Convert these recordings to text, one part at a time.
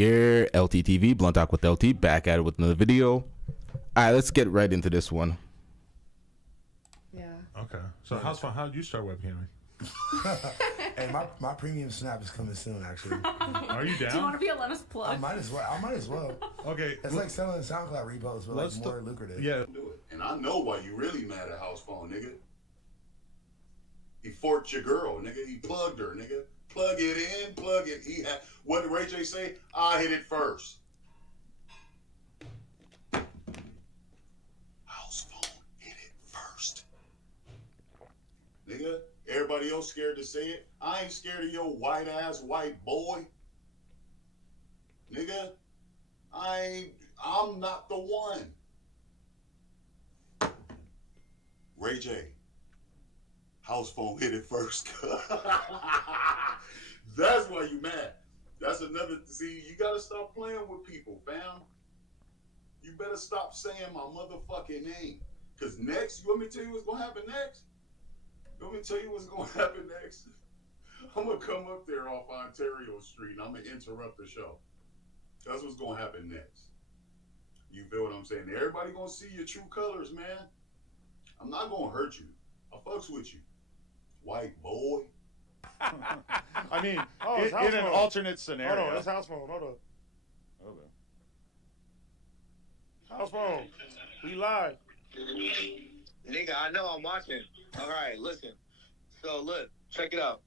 Yeah, LTTV, Blunt Talk with LT, back at it with another video. All right, let's get right into this one. Yeah. Okay. So, Housephone, how did you start webcamming? Hey, my premium snap is coming soon, actually. Are you down? Do you want to be a Lena's plug? I might as well. Okay. It's like selling SoundCloud repos, but like more lucrative. Yeah. Do it. And I know why you really mad at Housephone, nigga. He forked your girl, nigga. He plugged her, nigga. Plug it in, plug it. What did Ray J say? I hit it first. Housephone hit it first. Nigga, everybody else scared to say it. I ain't scared of your white ass white boy. Nigga, I'm not the one. Ray J, Housephone hit it first. That's why you mad. That's another, see, you gotta stop playing with people, fam. You better stop saying my motherfucking name. Cause next, you want me to tell you what's gonna happen next? You want me to tell you what's gonna happen next? I'm gonna come up there off Ontario Street and I'm gonna interrupt the show. That's what's gonna happen next. You feel what I'm saying? Everybody gonna see your true colors, man. I'm not gonna hurt you. I fucks with you, white boy. I mean, in an alternate scenario. Hold on, that's Housephone. Hold on. Okay. Housephone. We live. Nigga, I know I'm watching. All right, listen. So look, check it out.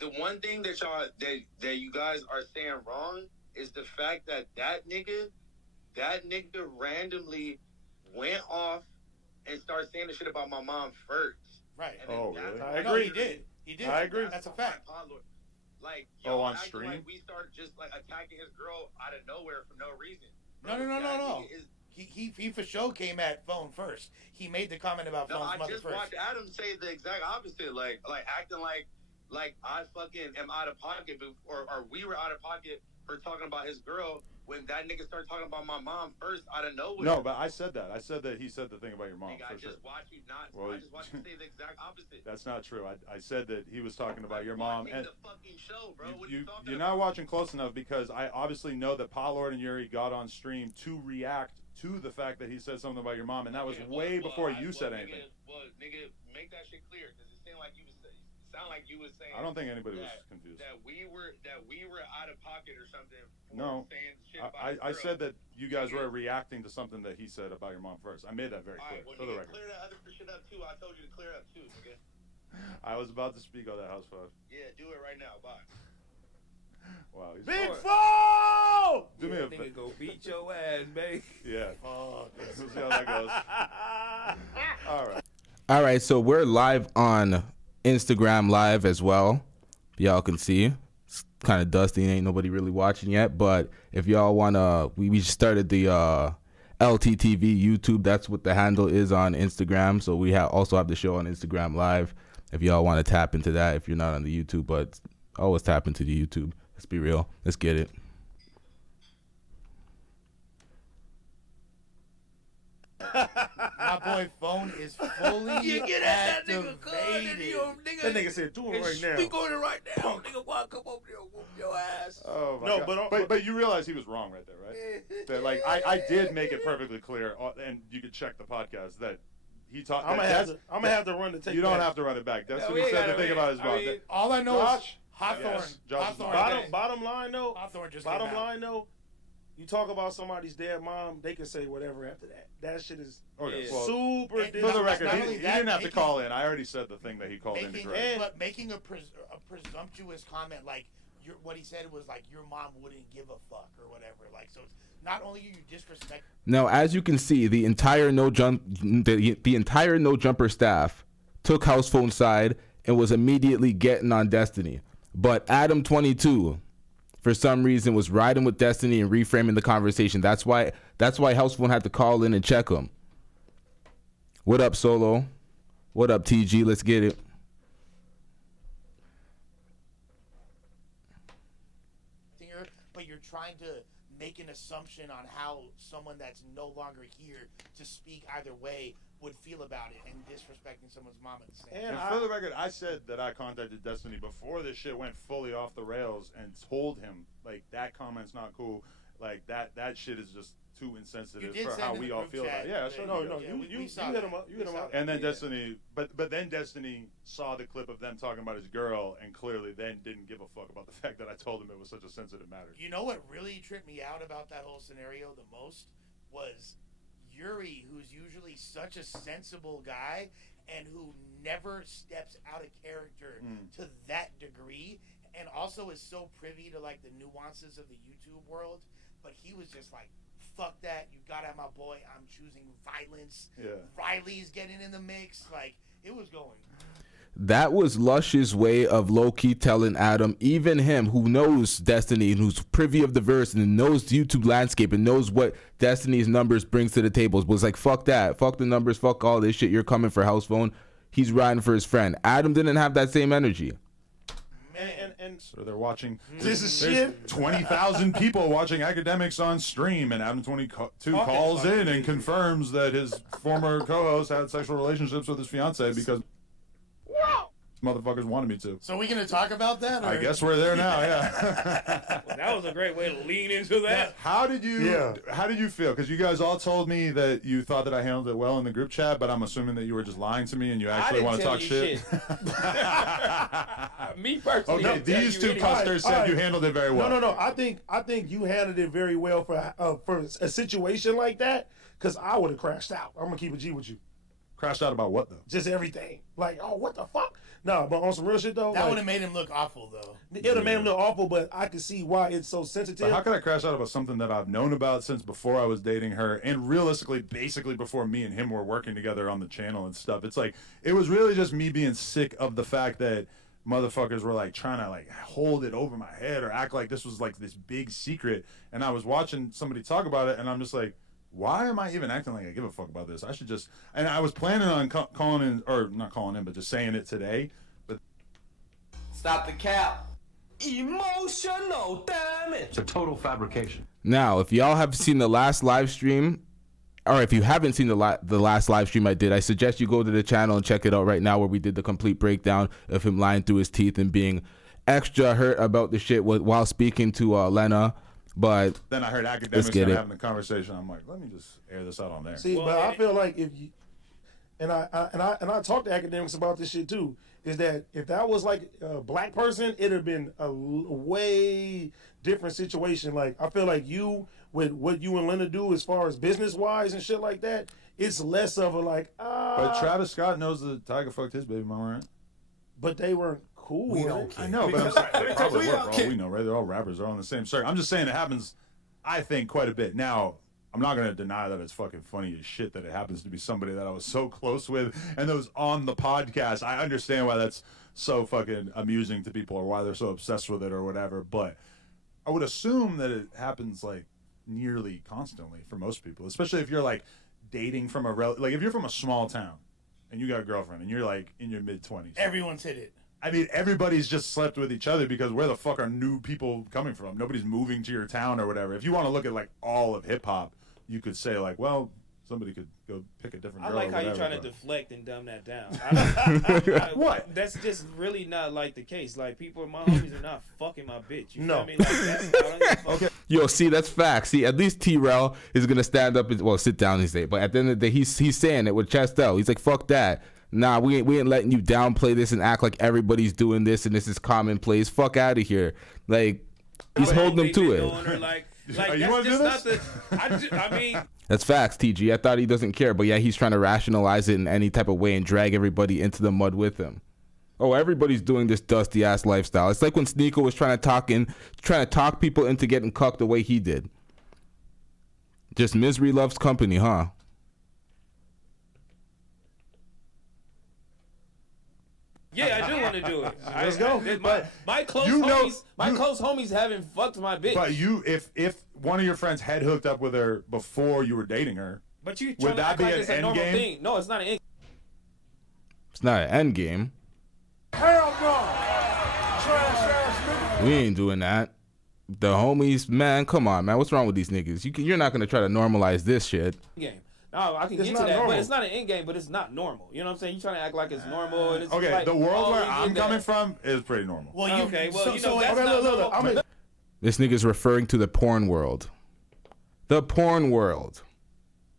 The one thing that y'all that you guys are saying wrong is the fact that that nigga randomly went off and started saying the shit about my mom first. Right. Oh, really? I agree. No, he did. He did. I agree. That's a fact. Like, on acting stream? like we start just like attacking his girl out of nowhere for no reason. No. He for sure came at Phone first. He made the comment about No, Phone's I mother just first. watched Adam say the exact opposite, like acting like I fucking am out of pocket, or we were out of pocket for talking about his girl when that nigga started talking about my mom first out of nowhere. No, but I said that. I said that he said the thing about your mom. Nigga, For I just sure. watched you not. Well, I just watched you say the exact opposite. That's not true. I said that he was talking about your mom. Watching And the fucking show, bro. What are you talking you're about? not watching close enough because I obviously know that Paul Lord and Yuri got on stream to react to the fact that he said something about your mom, and that was way before you said anything. Nigga, make that shit clear because it seemed like you was saying. I don't think anybody was confused. That we were out of pocket or something. No, saying shit about I said that you guys were reacting to something that he said about your mom first. I made that very clear for the record. Clear that other shit up too. I told you to clear up too, nigga. I was about to speak on that Housephone. Yeah, do it right now. Bye. Wow, he's Big Foe! Do me a nigga go beat your ass, babe. Yeah. We'll see how that goes. All right, so we're live on Instagram Live as well. Y'all can see. It's kind of dusty. Ain't nobody really watching yet. But if y'all want to, we started the LTTV YouTube. That's what the handle is on Instagram. So we also have the show on Instagram Live if y'all want to tap into that if you're not on the YouTube. But always tap into the YouTube. Let's be real. Let's get it. My boy Phone is fully You get at that activated. nigga, That nigga said, do it right now. Speak on it right now. Nigga, why come over there and whoop your ass? Oh my No, God. But you realize he was wrong right there, right? That like I did make it perfectly clear, and you could check the podcast that he talked. I'm gonna have to run the tape. You don't back. have to run it back. That's No, what we he ain't said. The gotta thing wait. about his I mom. mean, All I know Josh? is Hawthorne. Yes, Josh is Hawthorne. Bottom line though. Hawthorne just Bottom came out. line though. You talk about somebody's dead mom, they can say whatever after that. That shit is Okay, Yeah. well, super And- for the disrespectful. record, not he only didn't that, have to making- call in. I already said the thing that he called in Making, incorrect. but making a presumptuous comment like what he said was like your mom wouldn't give a fuck or whatever. Like so, it's not only you disrespect. Now, as you can see, the entire no jumper staff took Housephone's side and was immediately getting on Destiny. But Adam22, for some reason, was riding with Destiny and reframing the conversation. That's why Housephone had to call in and check him. What up, Solo? What up, TG? Let's get it. But you're trying to make an assumption on how someone that's no longer here to speak either way would feel about it and disrespecting someone's mom at the same time. And for the record, I said that I contacted Destiny before this shit went fully off the rails and told him, like, that comment's not cool. Like, that shit is just too insensitive for how we all feel about it. Yeah, sure. You hit him up. You hit him up. And then Destiny, but then Destiny saw the clip of them talking about his girl and clearly then didn't give a fuck about the fact that I told him it was such a sensitive matter. You know what really tripped me out about that whole scenario the most was Yuri, who's usually such a sensible guy and who never steps out of character to that degree, and also is so privy to like the nuances of the YouTube world, but he was just like, fuck that, you gotta have my boy, I'm choosing violence. Yeah. Riley's getting in the mix. Like, it was going. That was Lush's way of low-key telling Adam, even him who knows Destiny and who's privy of the verse and knows the YouTube landscape and knows what Destiny's numbers brings to the table, was like, fuck that, fuck the numbers, fuck all this shit, you're coming for Housephone. He's riding for his friend. Adam didn't have that same energy. And So they're watching. This is there's shit. 20,000 people watching Academics on stream, and Adam22 calls in and confirms that his former co-host had sexual relationships with his fiance because motherfuckers wanted me to. So we gonna talk about that? Or? I guess we're there now. Yeah. Well, that was a great way to lean into that. How did you feel? Because you guys all told me that you thought that I handled it well in the group chat, but I'm assuming that you were just lying to me and you actually want to talk shit. Me personally. Okay, these two custers said you handled it very well. No. I think you handled it very well for a situation like that. Because I would have crashed out. I'm gonna keep it G with you. Crashed out about what though? Just everything. Like, oh, what the fuck? No, but on some real shit though. That would have made him look awful though. It would have made him look awful, but I could see why it's so sensitive. But how could I crash out about something that I've known about since before I was dating her, and realistically, basically before me and him were working together on the channel and stuff? It's like, it was really just me being sick of the fact that motherfuckers were like trying to like hold it over my head or act like this was like this big secret. And I was watching somebody talk about it, and I'm just like, why am I even acting like I give a fuck about this? I should just. And I was planning on calling in, or not calling in, but just saying it today. But stop the cap. Emotional damage. It's a total fabrication. Now, if y'all have seen the last live stream, or if you haven't seen the last live stream I did, I suggest you go to the channel and check it out right now, where we did the complete breakdown of him lying through his teeth and being extra hurt about the shit while speaking to Lena. But then I heard Academics having the conversation. I'm like, let me just air this out on there. See, but I feel like if you and I talked to Academics about this shit too, is that if that was like a black person, it'd have been a way different situation. Like, I feel like you, with what you and Lena do as far as business wise and shit like that, it's less of a like. But Travis Scott knows that Tiger fucked his baby mama, right? But they weren't cool. We don't care. I know, but I'm saying they probably were for all we know, right? They're all rappers. They're all on the same circuit. I'm just saying it happens, I think, quite a bit. Now, I'm not going to deny that it's fucking funny as shit that it happens to be somebody that I was so close with and that was on the podcast. I understand why that's so fucking amusing to people or why they're so obsessed with it or whatever, but I would assume that it happens, like, nearly constantly for most people, especially if you're, like, dating from like, if you're from a small town and you got a girlfriend and you're, like, in your mid-20s. Everyone's hit it. I mean, everybody's just slept with each other because where the fuck are new people coming from? Nobody's moving to your town or whatever. If you want to look at, like, all of hip-hop, you could say, like, well, somebody could go pick a different girl. I like how you're trying to deflect and dumb that down. What? That's just really not like the case. Like, my homies are not fucking my bitch. You No. feel me? Like, that's not okay. Yo, see, that's facts. See, at least T-Rel is gonna stand up and sit down and say it. But at the end of the day, he's saying it with chest out. He's like, fuck that. Nah, we ain't letting you downplay this and act like everybody's doing this and this is commonplace. Fuck out of here. Like, he's holding them to it. Like you want to do this? I mean, that's facts, TG. I thought he doesn't care, but yeah, he's trying to rationalize it in any type of way and drag everybody into the mud with him. Oh, everybody's doing this dusty ass lifestyle. It's like when Sneeko was trying to talk people into getting cucked the way he did. Just misery loves company, huh? yeah, I do want to do it. Let's go. My close homies haven't fucked my bitch. But if one of your friends had hooked up with her before you were dating her, but you would that be an end game? Thing. No, it's not an end. It's not an end game. Hell no. Trash ass nigga. We ain't doing that. The homies, man, come on, man. What's wrong with these niggas? You're not gonna try to normalize this shit. Game. No, I can It's get to not that, normal. but it's not an end game, but it's not normal. You know what I'm saying? You trying to act like it's normal. And it's Okay, like, the world oh, where we I'm did that. coming from is pretty normal. Well, Okay, well, you know, so that's Okay, not look. normal. This nigga's referring to the porn world. The porn world.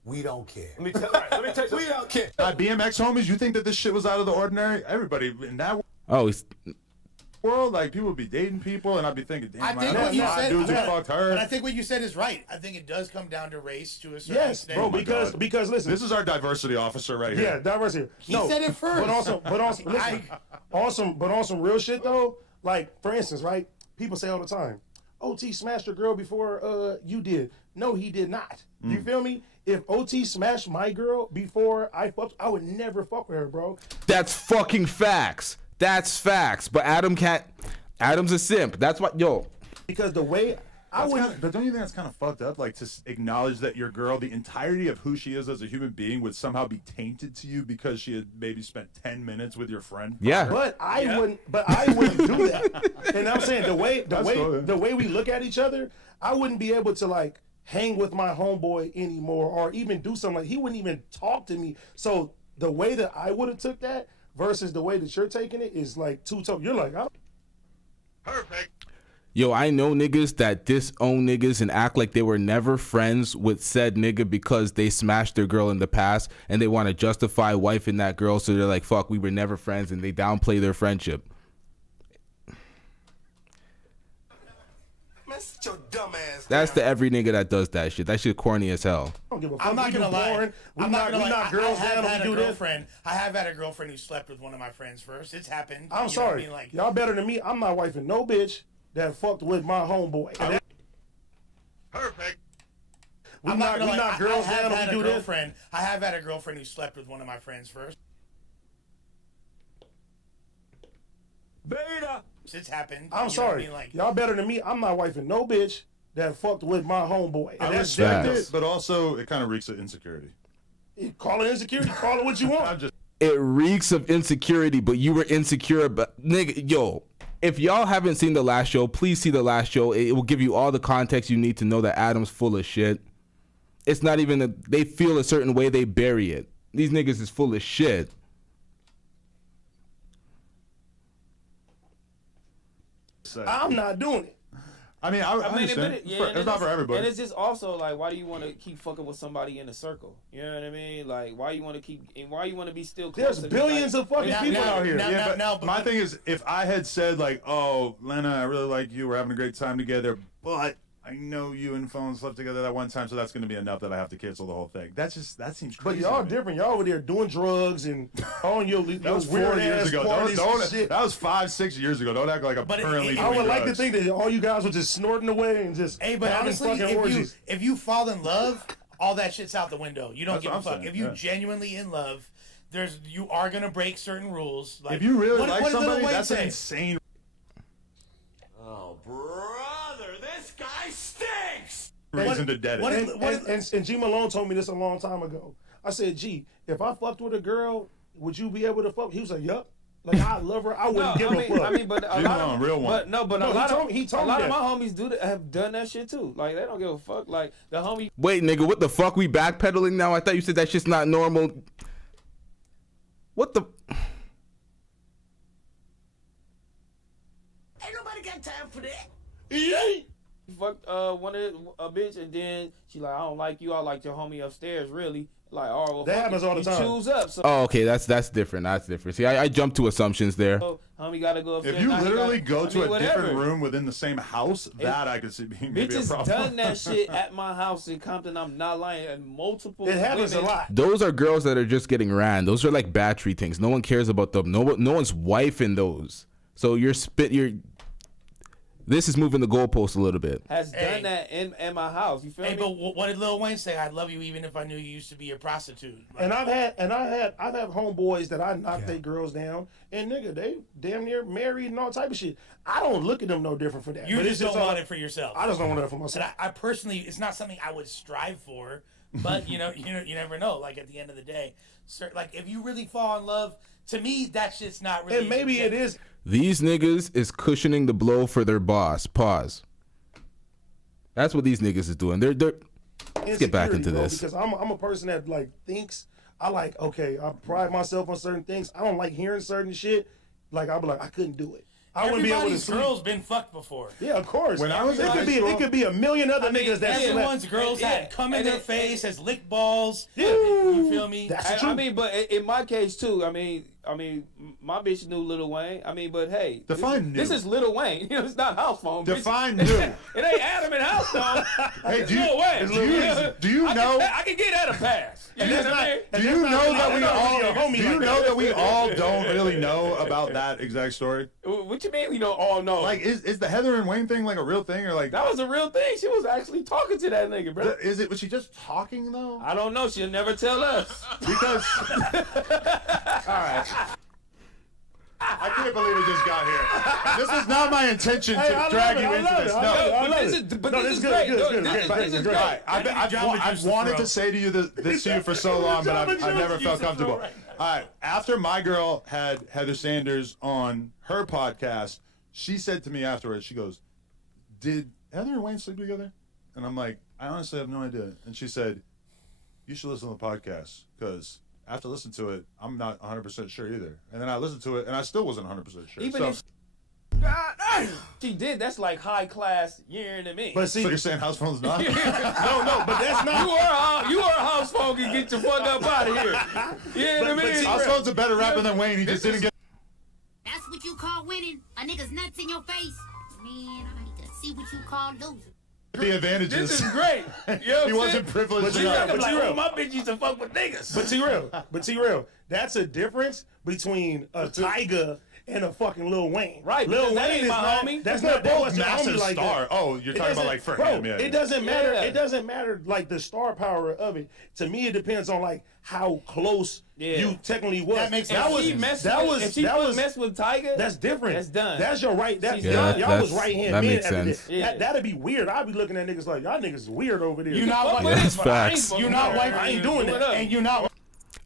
We don't care. Let me tell you. We don't care. BMX homies, you think that this shit was out of the ordinary? Everybody in that Oh, he's, world, like people would be dating people, and I'd be thinking, damn, I like, think I what you got said, dudes who fucked but her. I think what you said is right. I think it does come down to race to a certain Yes, extent. bro. my God. Because listen, This is our diversity officer right yeah, here. diversity. He said it first. But also, listen, on some real shit though. Like for instance, right? People say all the time, "OT smashed your girl before you did." No, he did not. You feel me? If OT smashed my girl before I fucked, I would never fuck with her, bro. that's fucking facts. That's facts. But Adam can't. Adam's a simp. That's what, yo. Because the way I That's wouldn't. kinda, but don't you think that's kind of fucked up? Like to acknowledge that your girl, the entirety of who she is as a human being, would somehow be tainted to you because she had maybe spent 10 minutes with your friend. Yeah. But I wouldn't do that. And I'm saying the cool, yeah. way we look at each other, I wouldn't be able to like hang with my homeboy anymore or even do something like he wouldn't even talk to me. So the way that I would have took that versus the way that you're taking it is like two totally. You're like, Perfect. Yo, I know niggas that disown niggas and act like they were never friends with said nigga because they smashed their girl in the past and they want to justify wifing that girl, so they're like, fuck, we were never friends, and they downplay their friendship. Man, sit your dumb ass That's down. the every nigga that does that shit. That shit corny as hell. I don't give a fuck. I'm not We do gonna lie. porn. We I'm not gonna lie. knock girls I have down had and a we do this. girlfriend. I have had a girlfriend who slept with one of my friends first. It's happened. I'm You know sorry. what I mean? Like, Y'all better than me. I'm not wifing no bitch that fucked with my homeboy. And that, Perfect. we I'm not knock, gonna we lie. knock girls I have down had and a we do this. girlfriend. I have had a girlfriend who slept with one of my friends first. Beta. It's happened. I'm You know sorry. what I mean? Like, Y'all better than me. I'm not wifing no bitch that fucked with my homeboy. I And that's respect facts. it, but also it kind of reeks of insecurity. different. Call it insecurity. Call it what you I'm want. just It reeks of insecurity, but you were insecure. But nigga, yo, if y'all haven't seen the last show, please see the last show. It will give you all the context you need to know that Adam's full of shit. It's not even they feel a certain way, they bury it. These niggas is full of shit. I'm not doing it. I mean, I understand. It's not for everybody. And it's just also like, why do you want to keep fucking with somebody in a circle? You know what I mean? Like, why you want to keep, and why you want to be still close There's to me? billions Like, of fucking now- people now- out here. now- Yeah, now- but but- my thing is, if I had said like, "Oh, Lena, I really like you. We're having a great time together," but I know you and Phone slept together that one time, so that's going to be enough that I have to cancel the whole thing. That seems But crazy. y'all to me. different. Y'all over there doing drugs and on your That was 4 weird years ass ago. parties and shit. That was 5-6 years ago. Don't act like I'm But currently. I would doing like to drugs. think that all you guys were just snorting away and just hey, but having honestly, fucking orgies. if you fall in love, all that shit's out the window. You don't That's give a what I'm fuck. saying, If you yeah. genuinely in love, you are gonna break certain rules. Like, If you really what like did Lil somebody, Wayne that's an say? insane. Oh, brother, this guy stinks. Reason to dead it. what did- And G Malone told me this a long time ago. I said, G, if I fucked with a girl, would you be able to fuck? He was like, yup. Like, I love her. I wouldn't give a fuck. I mean, but a Jim lot Malone, of real one. but No, a lot he of told a me lot of that. my homies have done that shit too. Like, they don't give a fuck. Like, the homie. Wait, nigga, what the fuck? We backpedaling now? I thought you said that shit's not normal. What the? Ain't nobody got time for that. Fucked one of a bitch, and then she like, I don't like you. I like your homie upstairs. Really, like, oh, well, That fuck happens it. all the You time. choose up. So, Oh, okay, that's different. That's different. See, I jumped to assumptions there. homie gotta go upstairs. If you now he literally gotta- go I to mean, a whatever. different room within the same house, that I could see being maybe a Bitches problem. done that shit at my house in Compton. I'm not lying. And multiple. It happens women, a lot. Those are girls that are just getting ran. Those are like battery things. No one cares about them. No one's wifing those. So this is moving the goalpost a little bit. Has Hey. done that in my house. You feel Hey, me? but what did Lil Wayne say? I love you even if I knew you used to be a prostitute. Like, And I've had homeboys that I knocked their girls down, and nigga, they damn near married and all type of shit. I don't look at them no different for that. you But just don't want it for yourself. I just don't want it for And myself. I personally, it's not something I would strive for, but you never know. Like at the end of the day, like if you really fall in love, to me, that shit's not really. And maybe it is. These niggas is cushioning the blow for their boss. Pause. That's what these niggas is doing. Let's get back into bro, this. Because I'm a person that like thinks. I like, okay, I pride myself on certain things. I don't like hearing certain shit. Like, I'll be like, I couldn't do it. I wouldn't be able to Everybody's sleep. girl's been fucked before. Yeah, of course. When I was in high it could be a million other niggas that everyone's girls had come in their face, has licked balls. Yeah. You feel me? That's true. I mean, but in my case too, I mean, my bitch knew Lil Wayne. I mean, but hey, Define this new. is Lil Wayne. You know, it's not Housephone. Define bitch. new. It ain't Adam and Housephone. Hey, It's Lil Wayne. do you know? I can get Adam a pass. You know what I mean? Do you know that we all that. don't really know about that exact story? What you mean we don't all know? Like, is the Heather and Wayne thing like a real thing, or like that was a real thing. She was actually talking to that nigga, bro. Is it? Was she just talking though? I don't know. She'll never tell us. Because all right. I can't believe it just got here. This was not my intention to drag you into this. No, this is great. This is great. I've wanted to say to you this to you for so long, but I've never felt comfortable. All right. After my girl had Heather Sanders on her podcast, she said to me afterwards, she goes, "Did Heather and Wayne sleep together?" And I'm like, "I honestly have no idea." And she said, "You should listen to the podcast because after listening to it, I'm not 100% sure either." And then I listened to it, and I still wasn't 100% sure. Even if she did, that's like high class year to me. But see, so you're saying Housephone's not? no, but that's not. You are a Housephone and get your fuck up out of here. You know what I mean? Housephone's a better rapper than Wayne. He just didn't get. That's what you call winning? A nigga's nuts in your face? Man, I need to see what you call losing. The advantages. This is great. You know He wasn't privileged enough. But T-Real, my bitch used to fuck with niggas. But T-Real, that's a difference between a Tyga and a fucking Lil Wayne. Right, Lil that Wayne ain't is my not. homie. That's They're not that both much massive homie like star. that. Oh, you're talking about like for bro, him. Yeah. It doesn't matter. Yeah. It doesn't matter like the star power of it. To me, it depends on like how close you technically was. That makes sense. If she messed with Tyga, that's different. That's done. That's your right. Yeah, y'all was right hand that men makes after sense. this. That'd be weird. I'd be looking at niggas like y'all niggas is weird over there. You not Yeah, that's facts. You not white. I ain't doing that. And you not.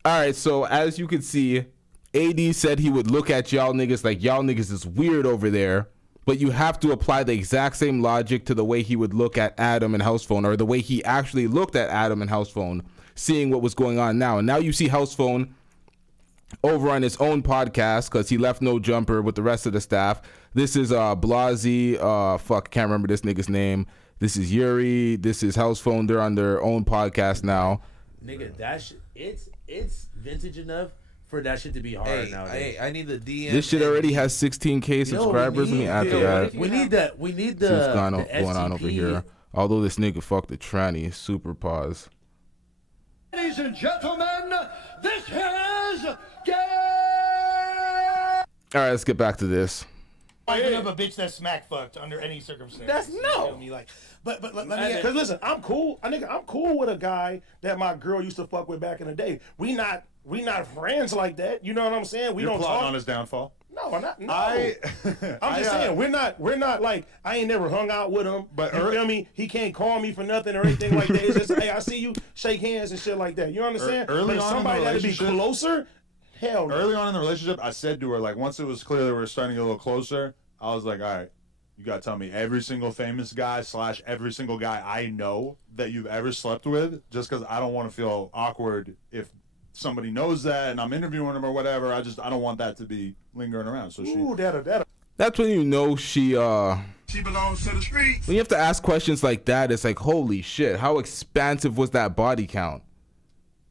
All right, so as you can see, AD said he would look at y'all niggas like y'all niggas is weird over there, but you have to apply the exact same logic to the way he would look at Adam and Housephone, or the way he actually looked at Adam and Housephone, seeing what was going on now. And now you see Housephone over on his own podcast because he left No Jumper with the rest of the staff. This is Blasey, can't remember this nigga's name. This is Yuri. This is Housephone. They're on their own podcast now. Nigga, that shit, it's vintage enough for that shit to be hard nowadays. I need the DM. This shit already has 16K subscribers. Let me add to that. We need that. We need the. See what's going on STP. over here. Although this nigga fucked the tranny. Super pause. Ladies and gentlemen, this is game. All right, let's get back to this. I give up a bitch that's smack fucked under any circumstance. That's no. You feel me? Like, but let me. Because listen, I'm cool. I'm cool with a guy that my girl used to fuck with back in the day. We not friends like that. You know what I'm saying? We You're don't plotting talk on his downfall. No, I'm not. No. I'm just saying we're not like I ain't never hung out with him. But you feel me? He can't call me for nothing or anything like that. It's just hey, I see you, shake hands and shit like that. You understand? Early but if on in somebody the that'd be relationship- closer, hell no. Early on in the relationship, I said to her, like, once it was clear that we were starting to get a little closer, I was like, all right, you got to tell me every single famous guy / every single guy I know that you've ever slept with, just because I don't want to feel awkward if somebody knows that and I'm interviewing them or whatever. I don't want that to be lingering around. So That's when you know she belongs to the streets. when you have to ask questions like that, it's like, holy shit, how expansive was that body count?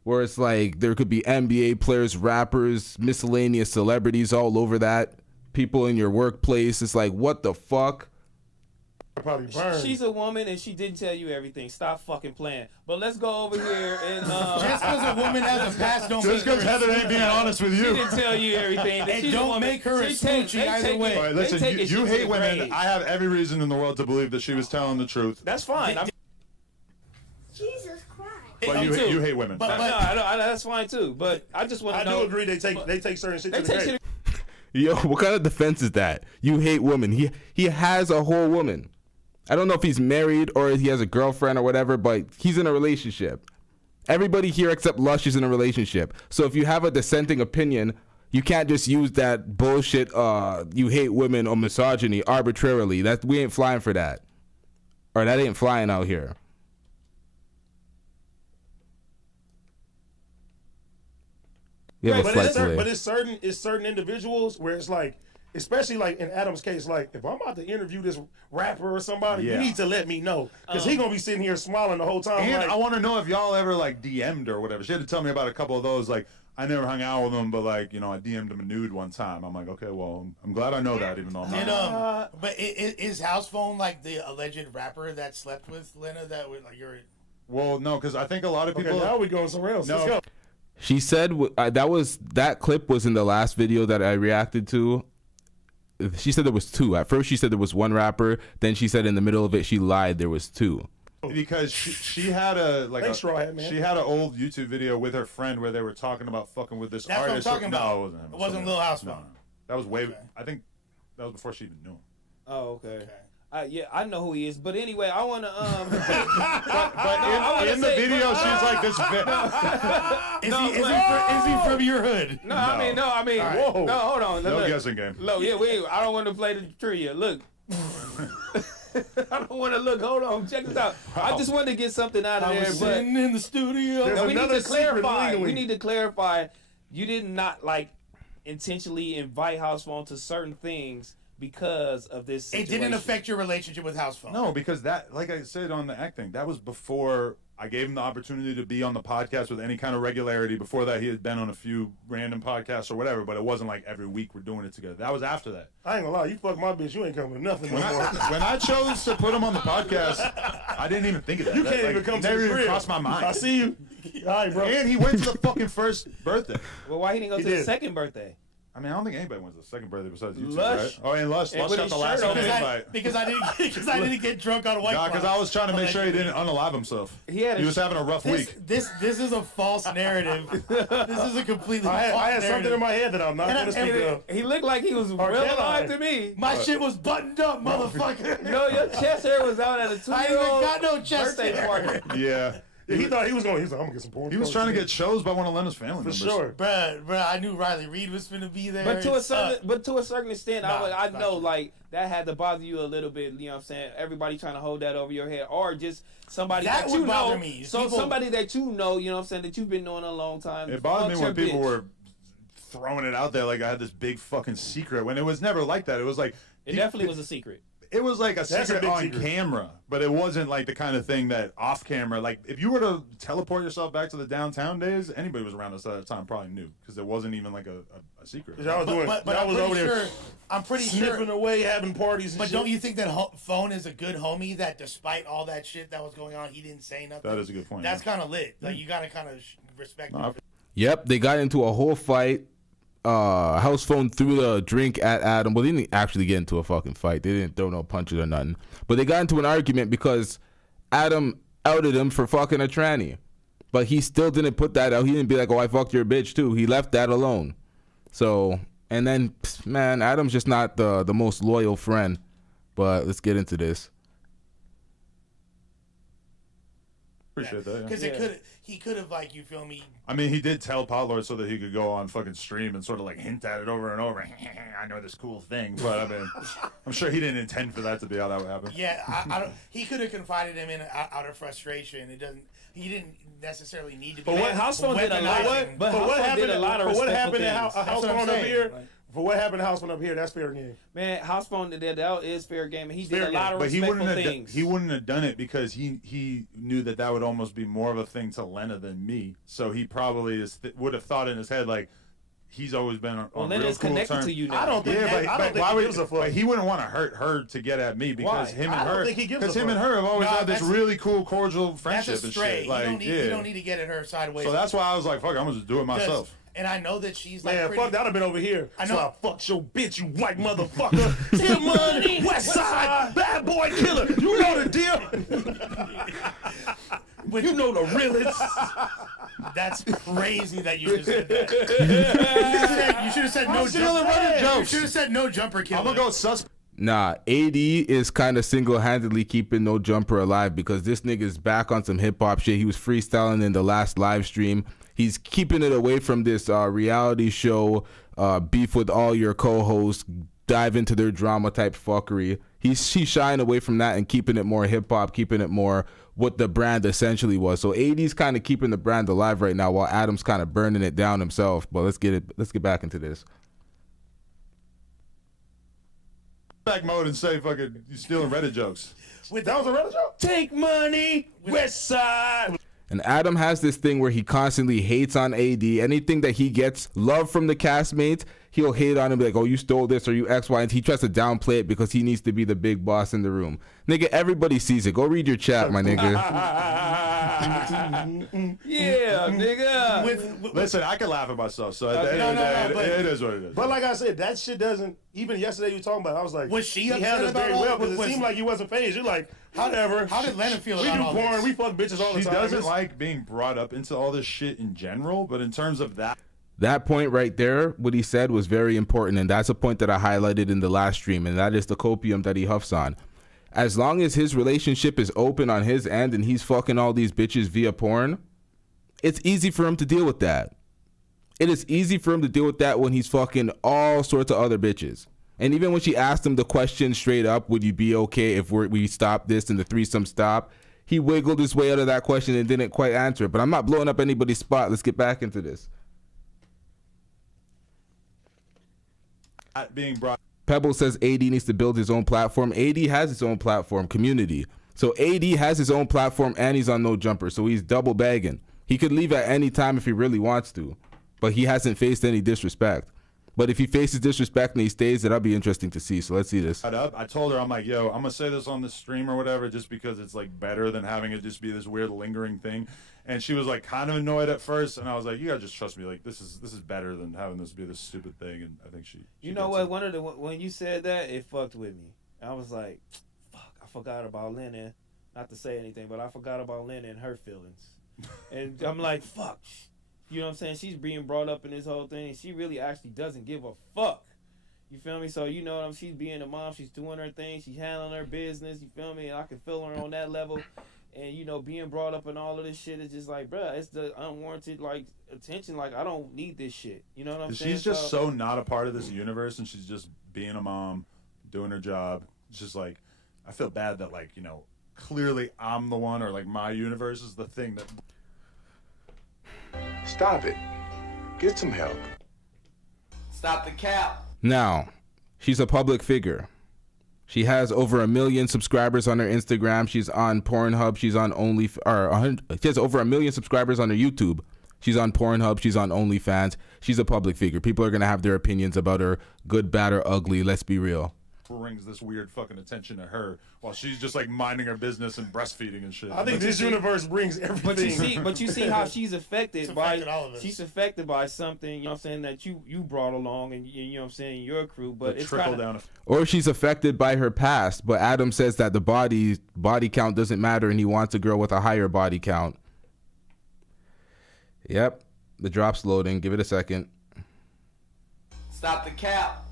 Where it's like there could be NBA players, rappers, miscellaneous celebrities all over that, people in your workplace. It's like, what the fuck? Probably burn. She's a woman and she didn't tell you everything. Stop fucking playing. But let's go over here and just because a woman has a past don't just because Heather ain't being honest with you. She didn't tell you everything. And She's don't make her a smoochie either way. All right, listen, you hate women. I have every reason in the world to believe that she was telling the truth. That's fine. Jesus Christ. But you hate women. But that's fine too. But I just want to know. I do agree they take certain shit to the grave. Yo, what kind of defense is that? You hate women. He has a whole woman. I don't know if he's married or he has a girlfriend or whatever, but he's in a relationship. Everybody here except Lush is in a relationship. So if you have a dissenting opinion, you can't just use that bullshit you hate women or misogyny arbitrarily. We ain't flying for that. Or that ain't flying out here. Right, but it's certain individuals where it's like, especially like in Adam's case, like if I'm about to interview this rapper or somebody, you need to let me know because he gonna be sitting here smiling the whole time. And like, I want to know if y'all ever like DM'd or whatever. She had to tell me about a couple of those. Like I never hung out with them, but like I DM'd him a nude one time. I'm like, okay, well, I'm glad I know that, even though I'm not. But is Housephone like the alleged rapper that slept with Lena? That was like you're. Well, no, because I think a lot of people. Okay, now we going somewhere else. No. Let's go. She said that clip was in the last video that I reacted to. She said there was two. At first, she said there was one rapper. Then she said in the middle of it, she lied. There was two. Because she had she had an old YouTube video with her friend where they were talking about fucking with this That's artist. what I'm talking about. No, it wasn't him. It wasn't Lil Housephone. No. That was way. I think that was before she even knew him. Oh, okay. Yeah, I know who he is, but anyway, I want to but in the video, she's like this. Is he from your hood? No, I mean, Right. whoa. No, hold on. No guessing game. No, yeah, I don't want to play the trivia. Look. I don't want to look. Hold on, check this out. Wow. I just wanted to get something out of there. Sitting in the studio. No, we need to clarify. We need to clarify. You did not intentionally invite Housephone to certain things because of this situation. It didn't affect your relationship with Housephone. No, because that, like I said on the acting, that was before I gave him the opportunity to be on the podcast with any kind of regularity. Before that, he had been on a few random podcasts or whatever, but it wasn't like every week we're doing it together. That was after that. I ain't gonna lie, you fuck my bitch, you ain't coming to nothing no more. When I chose to put him on the podcast, I didn't even think of that. You can't even come to the crib. Never even crossed my mind. I see you. All right, bro. And he went to the fucking first birthday. Well, why he didn't go to the second birthday? I mean, I don't think anybody went to the second birthday besides you two, Lush. right? Oh, and Lush got the last invite. Because I didn't get drunk on White Claw. Because I was trying to make sure he didn't unalive himself. He was having a rough week. This is a false narrative. This is a completely false narrative. I had something in my head that I'm not going to speak of. He looked like he was real alive to me. My shit was buttoned up, motherfucker. No, your chest hair was out at a 2-year-old I ain't even got no chest birthday hair. party. Yeah. He thought he was going. He's like, I'm gonna get some porn. He was trying to get shows by one of Lena's family members. For sure, bruh. I knew Riley Reid was finna be there. But to a certain extent, I know like that had to bother you a little bit. You know what I'm saying? Everybody trying to hold that over your head, or just somebody that you know. Me. So somebody that you know, you know what I'm saying, that you've been knowing a long time. It bothered me when people were throwing it out there like I had this big fucking secret when it was never like that. It was like it definitely was a secret. It was like a secret on camera, but it wasn't like the kind of thing that off camera. Like if you were to teleport yourself back to the downtown days, anybody was around us at that time probably knew because it wasn't even like a secret. I'm pretty sure sniffing away, having parties. And but don't you think that Phone is a good homie that despite all that shit that was going on, he didn't say nothing? That is a good point. That's kind of lit. Like you gotta kind of respect. Yep, they got into a whole fight. Housephone threw the drink at Adam. Well, they didn't actually get into a fucking fight. They didn't throw no punches or nothing. But they got into an argument because Adam outed him for fucking a tranny. But he still didn't put that out. He didn't be like, oh, I fucked your bitch too. He left that alone. So, and then, man, Adam's just not the most loyal friend. But let's get into this. Appreciate that. Because he could have like, you feel me? I mean, he did tell Potlord so that he could go on fucking stream and sort of like hint at it over and over. I know this cool thing, but I mean, I'm sure he didn't intend for that to be how that would happen. Yeah, I don't. He could have confided him in out of frustration. He didn't necessarily need to be. But what Housephone did a lot. But what happened? But what happened to Housephone up here? For what happened to Housephone up here, that's fair game. Man, Housephone that is fair game. He did a lot of respectful things. He wouldn't have done it because he knew that would almost be more of a thing to Lena than me. So he probably would have thought in his head like he's always been on real cool connected terms. To you now. I don't think. But he wouldn't want to hurt her to get at me because him and her. Because him and her have always had this really cool, cordial friendship and shit. Like, you don't need to get at her sideways. So that's why I was like, fuck, I'm gonna just do it myself. And I know that she's like, man, fuck, that'd have been over here. I know. So I fucked your bitch, you white motherfucker. Get money, West Side, bad boy killer. You know the deal. But you know the realest. That's crazy that you just said that. You should have said no jumper. You should have said no jumper killer. I'm gonna go suspect. Nah, AD is kind of single-handedly keeping No Jumper alive because this nigga's back on some hip-hop shit. He was freestyling in the last live stream. He's keeping it away from this reality show, beef with all your co-hosts, dive into their drama type fuckery. She's shying away from that and keeping it more hip hop, keeping it more what the brand essentially was. So AD's kind of keeping the brand alive right now, while Adam's kind of burning it down himself. But let's get back into this. Back mode and say fucking you stealing Reddit jokes. Wait, that was a Reddit joke? Take money, West Side. And Adam has this thing where he constantly hates on AD. Anything that he gets love from the castmates, he'll hate on him, like, oh, you stole this or you X, Y, and he tries to downplay it because he needs to be the big boss in the room. Nigga, everybody sees it. Go read your chat, my nigga. Yeah, nigga. Listen, I can laugh at myself, so at the end of the day, it is what it is. But like I said, that shit doesn't. Even yesterday you were talking about it, I was like, Was she he upset handled it about very all- well because it was- seemed like he wasn't phased. You're like, whatever. How did Lena feel we about do all porn, this? we fuck bitches all the She time. doesn't It's- like being brought up into all this shit in general, but in terms of That point right there, what he said was very important, and that's a point that I highlighted in the last stream, and that is the copium that he huffs on. As long as his relationship is open on his end and he's fucking all these bitches via porn, it's easy for him to deal with that. It is easy for him to deal with that when he's fucking all sorts of other bitches. And even when she asked him the question straight up, would you be okay if we stop this and the threesome stop? He wiggled his way out of that question and didn't quite answer it. But I'm not blowing up anybody's spot. Let's get back into this. being brought. Pebble says AD needs to build his own platform. AD has his own platform, community. So AD has his own platform and he's on No Jumper. So he's double bagging. He could leave at any time if he really wants to, but he hasn't faced any disrespect. But if he faces disrespect and he stays, that'll be interesting to see. So let's see this. I told her, I'm like, yo, I'm going to say this on the stream or whatever just because it's like better than having it just be this weird lingering thing. And she was like kind of annoyed at first, and I was like, you gotta just trust me. Like this is better than having this be this stupid thing. And I think she you know what? When you said that, it fucked with me. I was like, fuck, I forgot about Lena. Not to say anything, but I forgot about Lena and her feelings. And I'm like, fuck. You know what I'm saying? She's being brought up in this whole thing, and she really actually doesn't give a fuck. You feel me? So you know what I'm. She's being a mom. She's doing her thing. She's handling her business. You feel me? And I can feel her on that level. And, you know, being brought up and all of this shit is just like, bruh, it's the unwarranted, like, attention. Like, I don't need this shit. You know what I'm saying? She's just so not a part of this universe, and she's just being a mom, doing her job. It's just like, I feel bad that, like, you know, clearly I'm the one, or, like, my universe is the thing that... Stop it. Get some help. Stop the cap. Now, she's a public figure. She has over 1 million subscribers on her Instagram. She's on Pornhub. She's on she has over 1 million subscribers on her YouTube. She's on Pornhub. She's on OnlyFans. She's a public figure. People are going to have their opinions about her, good, bad, or ugly. Let's be real. Brings this weird fucking attention to her while she's just like minding her business and breastfeeding and shit. I think this universe brings everything. But you see how she's affected by she's affected by something, you know what I'm saying, that you brought along and you know what I'm saying, your crew, but it's trickle kinda, down. Or she's affected by her past, but Adam says that the body count doesn't matter and he wants a girl with a higher body count. Yep, the drop's loading. Give it a second. Stop the cap.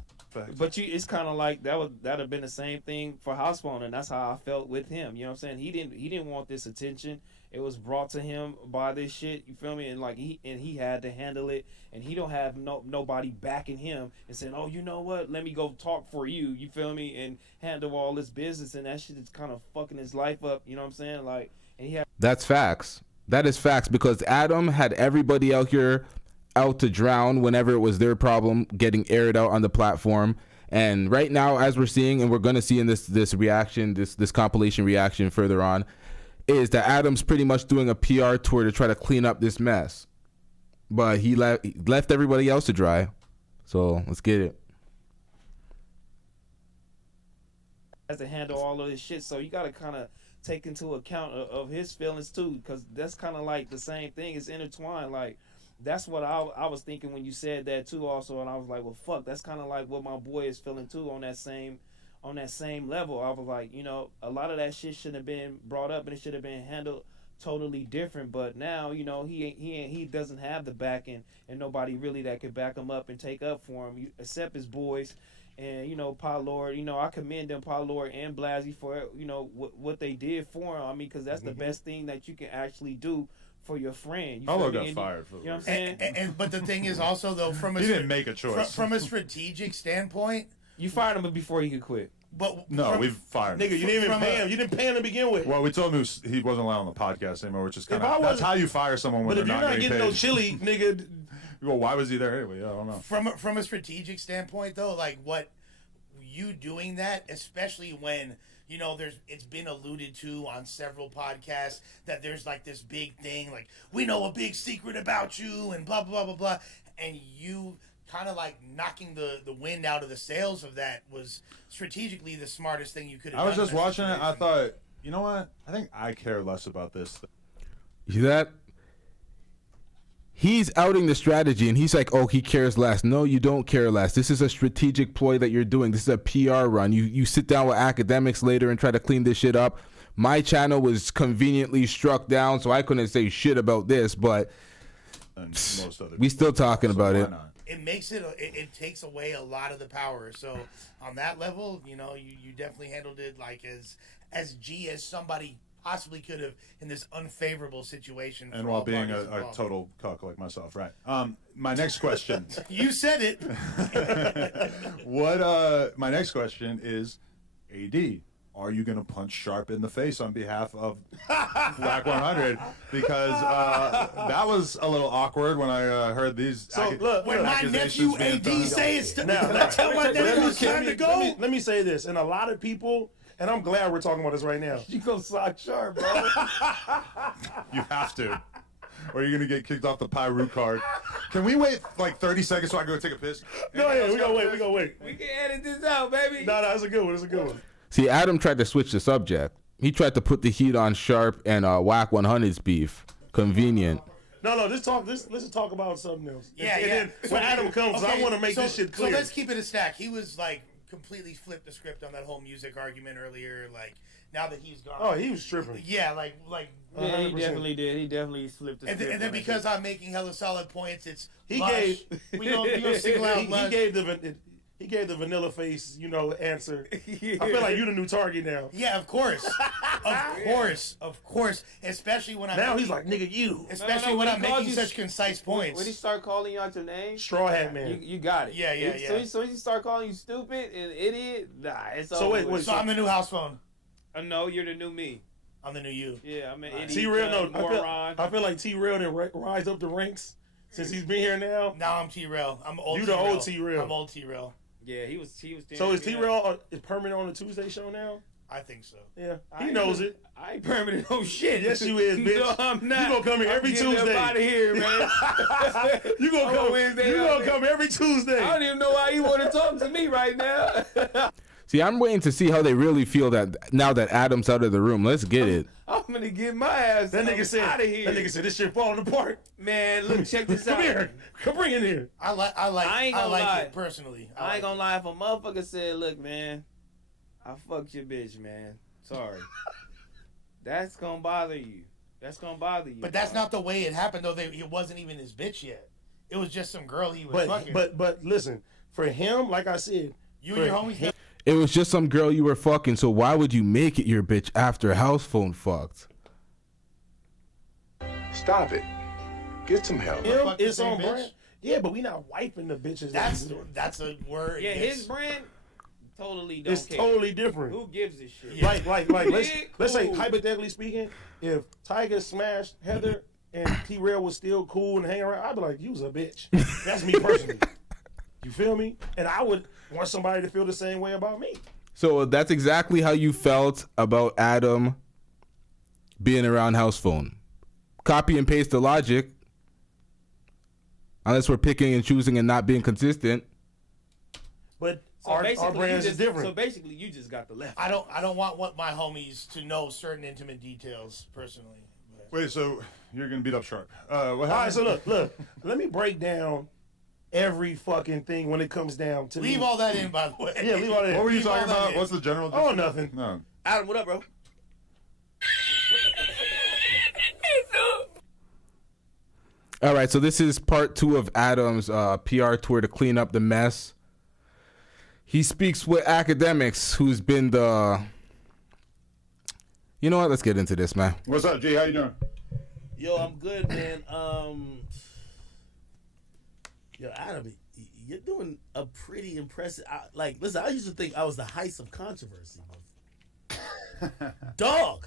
But it's kind of like that'd have been the same thing for Housephone, and that's how I felt with him. You know what I'm saying? He didn't want this attention. It was brought to him by this shit. You feel me? And like he had to handle it, and he don't have nobody backing him and saying, oh, you know what? Let me go talk for you. You feel me? And handle all this business, and that shit is kind of fucking his life up. You know what I'm saying? Like, and he had. That's facts. That is facts because Adam had everybody out here out to drown whenever it was their problem getting aired out on the platform. And right now, as we're seeing, and we're going to see in this reaction, this compilation reaction further on, is that Adam's pretty much doing a PR tour to try to clean up this mess. But he left everybody else to dry. So let's get it. Has to handle all of this shit, so you got to kind of take into account of his feelings too, because that's kind of like the same thing. It's intertwined. Like, that's what I was thinking when you said that too also, and I was like, well, fuck, that's kind of like what my boy is feeling too on that same level. I was like, you know, a lot of that shit shouldn't have been brought up and it should have been handled totally different, but now, you know, he doesn't have the backing and nobody really that could back him up and take up for him except his boys. And, you know, Pa Lord, you know, I commend them, Pa Lord and Blasey, for, you know, what they did for him. I mean, because that's the best thing that you can actually do for your friend. Paulo got fired for you know what I'm saying? But the thing is also, though, he didn't make a choice. From a strategic standpoint, You fired him before he could quit. But No, we've fired him. Nigga, you didn't even pay him. You didn't pay him to begin with. Well, we told him he wasn't allowed on the podcast anymore, which is kind If I of that's wasn't- how you fire someone when But if they're you're not getting getting paid. no chili, nigga, Well, why was he there anyway? Yeah, I don't know. from a strategic standpoint, though, like what you doing that, especially when it's been alluded to on several podcasts that there's like this big thing, like we know a big secret about you and blah blah blah blah blah, and you kind of like knocking the wind out of the sails of that was strategically the smartest thing you could have I done. was just in that watching it. I situation. thought, you know what? I think I care less about this. You see that? He's outing the strategy, and he's like, oh, he cares less. No, you don't care less. This is a strategic ploy that you're doing. This is a PR run. You sit down with academics later and try to clean this shit up. My channel was conveniently struck down, so I couldn't say shit about this, but And most other we still talking about why it. not? It makes it takes away a lot of the power. So on that level, you definitely handled it like as G as somebody possibly could have in this unfavorable situation. And for while all being parties a involved. total cuck like myself, right? My next question. You said it. My next question is, AD, are you going to punch Sharp in the face on behalf of Black 100? Because that was a little awkward when I heard these When my nephew AD says now, tell my nephew it's time to go. Let me say this, and a lot of people, and I'm glad we're talking about this right now. You gonna sock Sharp, bro? You have to. Or you're going to get kicked off the Pyru card. Can we wait like 30 seconds so I can go take a piss? No, yeah, we gonna wait. We can edit this out, baby. No, that's a good one. See, Adam tried to switch the subject. He tried to put the heat on Sharp and Whack 100's beef. Convenient. No, let's talk about something else. Yeah, and then when Adam comes, I want to make this shit clear. So let's keep it a stack. He was like completely flipped the script on that whole music argument earlier. Like now that he's gone. Oh, he was tripping. Yeah, like. Yeah, he definitely did. He definitely flipped the And script. then because I'm making hella solid points, it's He Lush. gave. we gonna single out Lush. He gave the vanilla face, answer. I feel like you the new target now. Yeah, of course, of course. Especially when I'm Now he's like, nigga, you. Especially when I'm making such concise points. When he start calling you out your name, Straw Hat Man. you got it. Yeah. So he start calling you stupid and idiot. Nah, it's So over. wait, So I'm the new Housephone. No, you're the new me. I'm the new you. Yeah, I'm an idiot. T-Rail, moron. I feel like T-Rail didn't rise up the ranks since he's been here now. Now I'm T-Rail. I'm old. You the old T-Rail. I'm old T-Rail. Yeah, he was. So is T-Rail is permanent on the Tuesday show now? I think so. Yeah, he knows it. I ain't permanent on shit. Yes, you is, bitch. No, I'm not. You gonna come here every Tuesday. Out of here, man. You gonna come every Tuesday. I don't even know why you want to talk to me right now. See, I'm waiting to see how they really feel that now that Adam's out of the room. Let's get it. I'm gonna get my ass That nigga said. out of here. That nigga said this shit falling apart. Man, look, check this out. Come here. Come bring it here. I like ain't gonna lie. it personally. I ain't gonna lie. If a motherfucker said, "Look, man, I fucked your bitch, man. Sorry," that's gonna bother you. But that's not the way it happened, though. It wasn't even his bitch yet. It was just some girl he was fucking. But listen, for him, like I said, you and your homies. It was just some girl you were fucking, so why would you make it your bitch after Housephone fucked? Stop it. Get some help. him, fuck the it's same on bitch? brand. Yeah, but we not wiping the bitches. That's a word. Yeah, yes. his brand totally don't It's care. totally different. Who gives a shit? Like let's say Cool. hypothetically speaking, if Tiger smashed Heather and T-Rail was still cool and hanging around, I'd be like, you's a bitch. That's me personally. You feel me? And I would want somebody to feel the same way about me. So that's exactly how you felt about Adam being around Housephone. Copy and paste the logic. Unless we're picking and choosing and not being consistent. But So our basically, brands you is just, different. So basically, you just got the left. I don't want my homies to know certain intimate details personally. But. Wait, so you're going to beat up Sharp. What All right, happened? so look. Let me break down every fucking thing when it comes down to Leave me. all that in, by the way. Yeah, leave all that in. What were you Leave all talking that about? in. What's the general? Oh, nothing. No. Adam, what up, bro? All right, so this is part 2 of Adam's PR tour to clean up the mess. He speaks with academics, who's been the... You know what? Let's get into this, man. What's up, G? How you doing? Yo, I'm good, man. Yo, Adam, you're doing a pretty impressive. Listen, I used to think I was the height of controversy. Dog,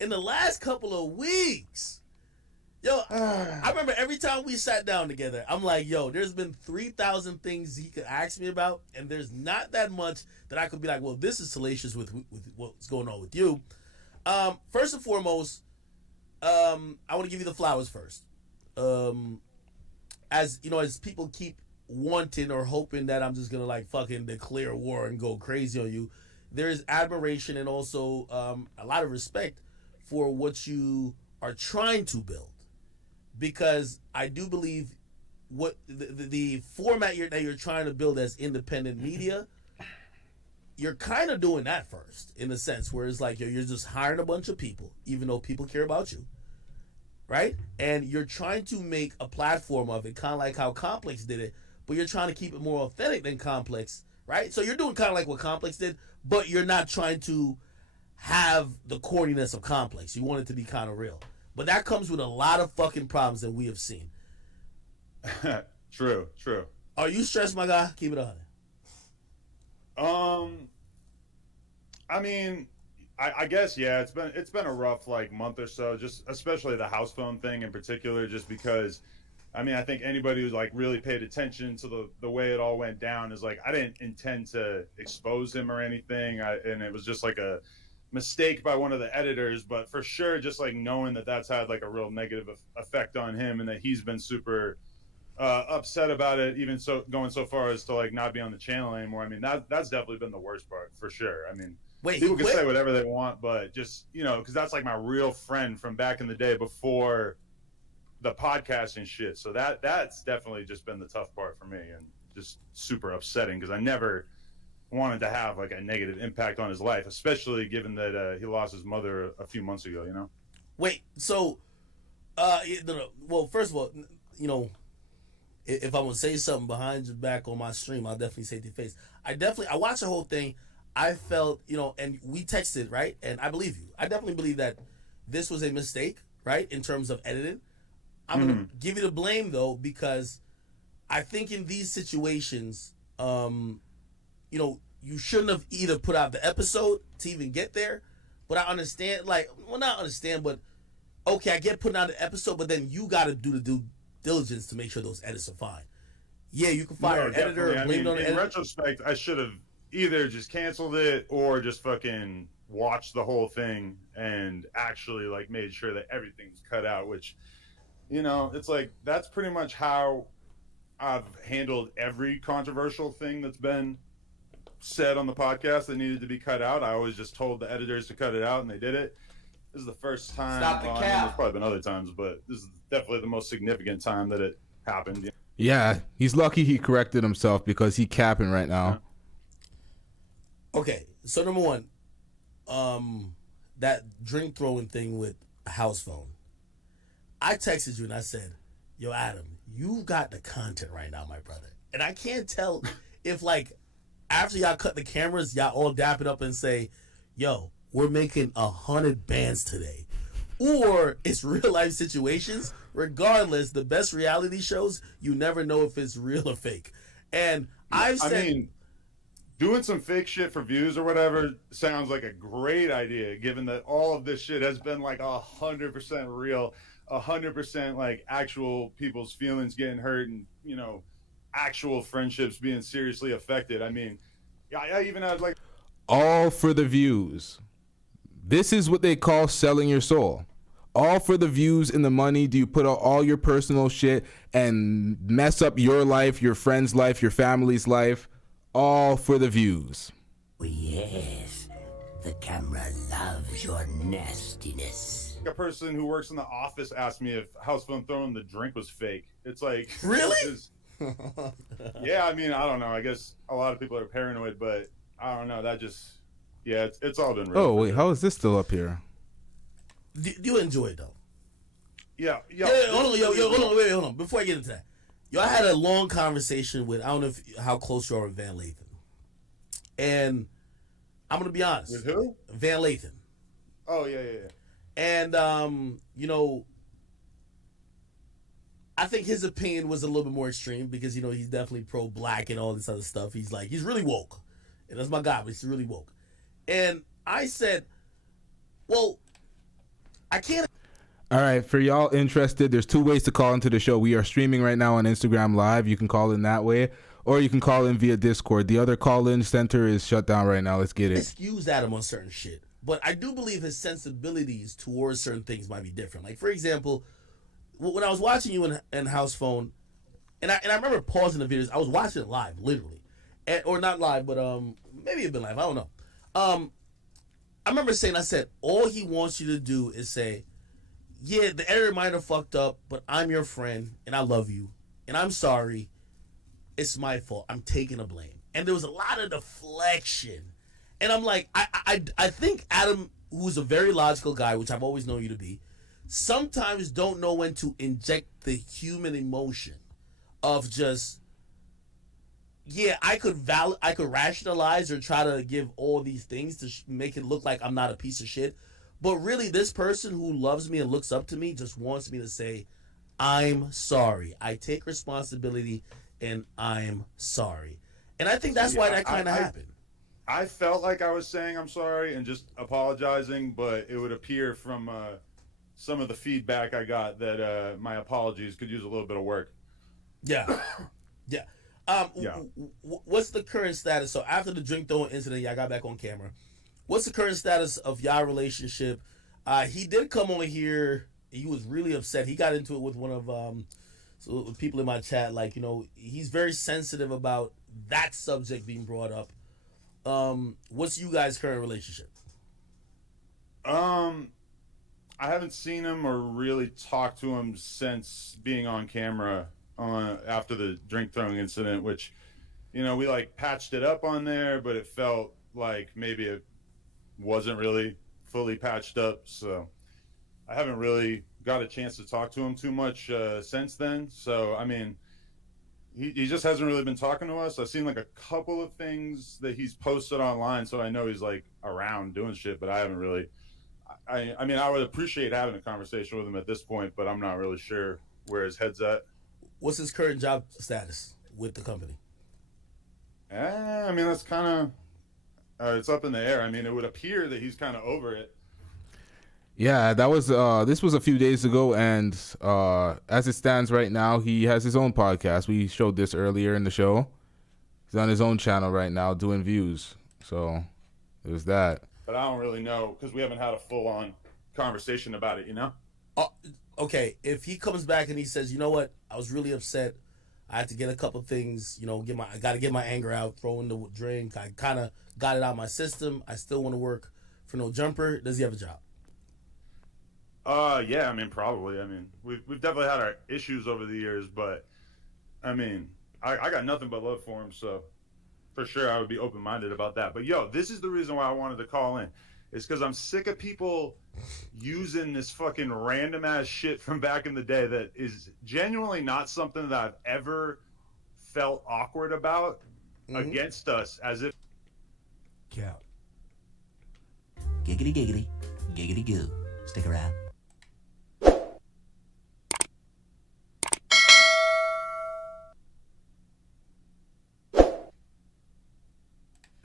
in the last couple of weeks, yo, I remember every time we sat down together, I'm like, yo, there's been 3,000 things he could ask me about, and there's not that much that I could be like, well, this is salacious with what's going on with you. First and foremost, I want to give you the flowers first. As you know, as people keep wanting or hoping that I'm just gonna like fucking declare war and go crazy on you, there is admiration and also a lot of respect for what you are trying to build, because I do believe what the format that you're trying to build as independent media, you're kind of doing that first, in a sense where it's like you're just hiring a bunch of people, even though people care about you, right? And you're trying to make a platform of it, kind of like how Complex did it, but you're trying to keep it more authentic than Complex, right? So you're doing kind of like what Complex did, but you're not trying to have the corniness of Complex. You want it to be kind of real. But that comes with a lot of fucking problems that we have seen. True. Are you stressed, my guy? Keep it 100. I mean, I guess yeah. It's been a rough like month or so, just especially the Housephone thing in particular, just because. I mean, I think anybody who's like really paid attention to the way it all went down is like, I didn't intend to expose him or anything, and it was just like a mistake by one of the editors. But for sure, just like knowing that that's had like a real negative effect on him, and that he's been super upset about it, even so going so far as to like not be on the channel anymore. I mean, that's definitely been the worst part for sure. I mean, people can say whatever they want, but just, you know, because that's like my real friend from back in the day before the podcast and shit. So that's definitely just been the tough part for me, and just super upsetting, because I never wanted to have like a negative impact on his life, especially given that he lost his mother a few months ago, you know? Wait, so well, first of all, you know, if I want to say something behind your back on my stream, I'll definitely say it to your face. I watched the whole thing. I felt, you know, and we texted, right? And I believe you. I definitely believe that this was a mistake, right? In terms of editing. I'm going to give you the blame, though, because I think in these situations, you know, you shouldn't have either put out the episode to even get there. But I understand, like, well, not understand, but okay, I get putting out the episode, but then you got to do the due diligence to make sure those edits are fine. Yeah, you can fire an editor or blame it on the editor. In retrospect, I should have either just canceled it or just fucking watched the whole thing and actually like made sure that everything's cut out, which, you know, it's like that's pretty much how I've handled every controversial thing that's been said on the podcast that needed to be cut out. I always just told the editors to cut it out, and they did it. This is the first time. Stop the I mean, cap. there's probably been other times, but this is definitely the most significant time that it happened. Yeah, he's lucky he corrected himself, because he capping right now. Okay, so number one, that drink throwing thing with Housephone. I texted you and I said, yo, Adam, you got the content right now, my brother. And I can't tell if, like, after y'all cut the cameras, y'all all dap it up and say, yo, we're making 100 bands today. Or it's real life situations. Regardless, the best reality shows, you never know if it's real or fake. And I mean, doing some fake shit for views or whatever sounds like a great idea, given that all of this shit has been like 100% real, 100% like actual people's feelings getting hurt, and, you know, actual friendships being seriously affected. I mean, I even had like all for the views. This is what they call selling your soul. All for the views and the money. Do you put out all your personal shit and mess up your life, your friend's life, your family's life? All for the views. Yes, the camera loves your nastiness. a person who works in the office asked me if Housephone throwing the drink was fake. It's like, really? Yeah, I mean, I don't know. I guess a lot of people are paranoid, but I don't know. That just, yeah, it's all been real. Oh, wait, how is this still up here? Do you enjoy it, though? Yeah. Hold on. Before I get into that, I had a long conversation with, I don't know how close you are with Van Lathan. And I'm going to be honest. With who? Van Lathan. Oh, yeah. And, I think his opinion was a little bit more extreme because, you know, he's definitely pro-black and all this other stuff. He's really woke. And that's my guy, but he's really woke. And I said, well, I can't. All right, for y'all interested, there's 2 ways to call into the show. We are streaming right now on Instagram Live. You can call in that way, or you can call in via Discord. The other call-in center is shut down right now. Let's get it. Excuse Adam on certain shit. But I do believe his sensibilities towards certain things might be different. Like, for example, when I was watching you in Housephone, and I remember pausing the videos. I was watching it live, literally, or not live, but maybe it'd been live. I don't know. I remember saying, I said, all he wants you to do is say, yeah, the editor might have fucked up, but I'm your friend and I love you and I'm sorry. It's my fault. I'm taking the blame. And there was a lot of deflection, and I'm like, I think Adam, who's a very logical guy, which I've always known you to be, sometimes don't know when to inject the human emotion of just, yeah, I could rationalize or try to give all these things to make it look like I'm not a piece of shit. But really, this person who loves me and looks up to me just wants me to say, I'm sorry. I take responsibility and I'm sorry. And I think that's why that kind of happened. I felt like I was saying I'm sorry and just apologizing, but it would appear from some of the feedback I got that my apologies could use a little bit of work. Yeah. Yeah. What's the current status? So after the drink throwing incident, y'all got back on camera. What's the current status of y'all relationship? He did come on here. He was really upset. He got into it with one of people in my chat. Like, you know, he's very sensitive about that subject being brought up. What's you guys' current relationship? I haven't seen him or really talked to him since being on camera after the drink throwing incident, which, you know, we like patched it up on there, but it felt like maybe it wasn't really fully patched up. So I haven't really got a chance to talk to him too much since then. So, I mean, he just hasn't really been talking to us. I've seen like a couple of things that he's posted online, so I know he's like around doing shit, but I haven't really. I mean, I would appreciate having a conversation with him at this point, but I'm not really sure where his head's at. What's his current job status with the company? I mean, that's kind of it's up in the air. I mean, it would appear that he's kind of over it. Yeah, that was this was a few days ago, and as it stands right now, he has his own podcast. We showed this earlier in the show. He's on his own channel right now doing views. So there's that. But I don't really know because we haven't had a full-on conversation about it, you know? Okay, if he comes back and he says, you know what, I was really upset. I had to get a couple things, you know, I got to get my anger out, throw in the drink. I kind of got it out of my system. I still want to work for no jumper. Does he have a job? Yeah, I mean, probably. I mean, we've definitely had our issues over the years, but I mean, I got nothing but love for him, so for sure I would be open-minded about that. But yo, this is the reason why I wanted to call in. It's because I'm sick of people using this fucking random ass shit from back in the day that is genuinely not something that I've ever felt awkward about against us, as if. Cap. Giggity giggity, giggity goo. Stick around.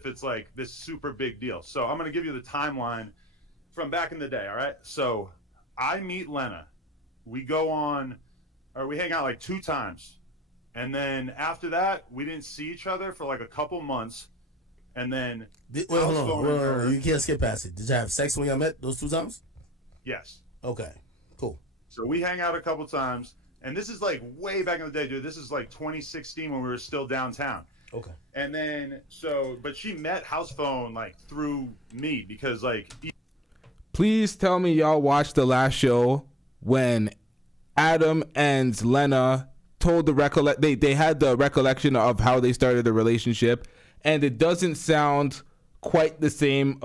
It's like this super big deal. So I'm going to give you the timeline from back in the day, all right? So I meet Lena. We go on, or we hang out like 2 times. And then after that, we didn't see each other for like a couple months. And then... Hold on. You can't skip past it. Did you have sex when y'all met those 2 times? Yes. Okay, cool. So we hang out a couple times. And this is like way back in the day, dude. This is like 2016 when we were still downtown. Okay. And then, but she met Housephone like through me because like. Please tell me y'all watched the last show when Adam and Lena told they had the recollection of how they started the relationship, and it doesn't sound quite the same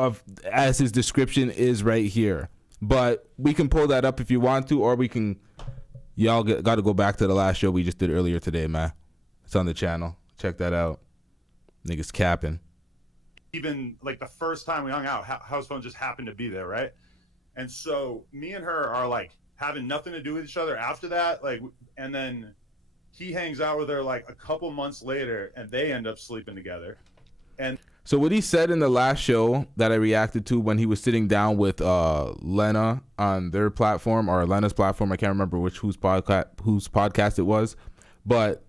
as his description is right here. But we can pull that up if you want to, or we can. Y'all got to go back to the last show we just did earlier today, man. It's on the channel. Check that out. Niggas capping. Even like the first time we hung out, Housephone just happened to be there, right? And so me and her are like having nothing to do with each other after that. Like and then he hangs out with her like a couple months later, and they end up sleeping together. And so what he said in the last show that I reacted to when he was sitting down with Lena on their platform, or Lena's platform, I can't remember whose podcast it was, but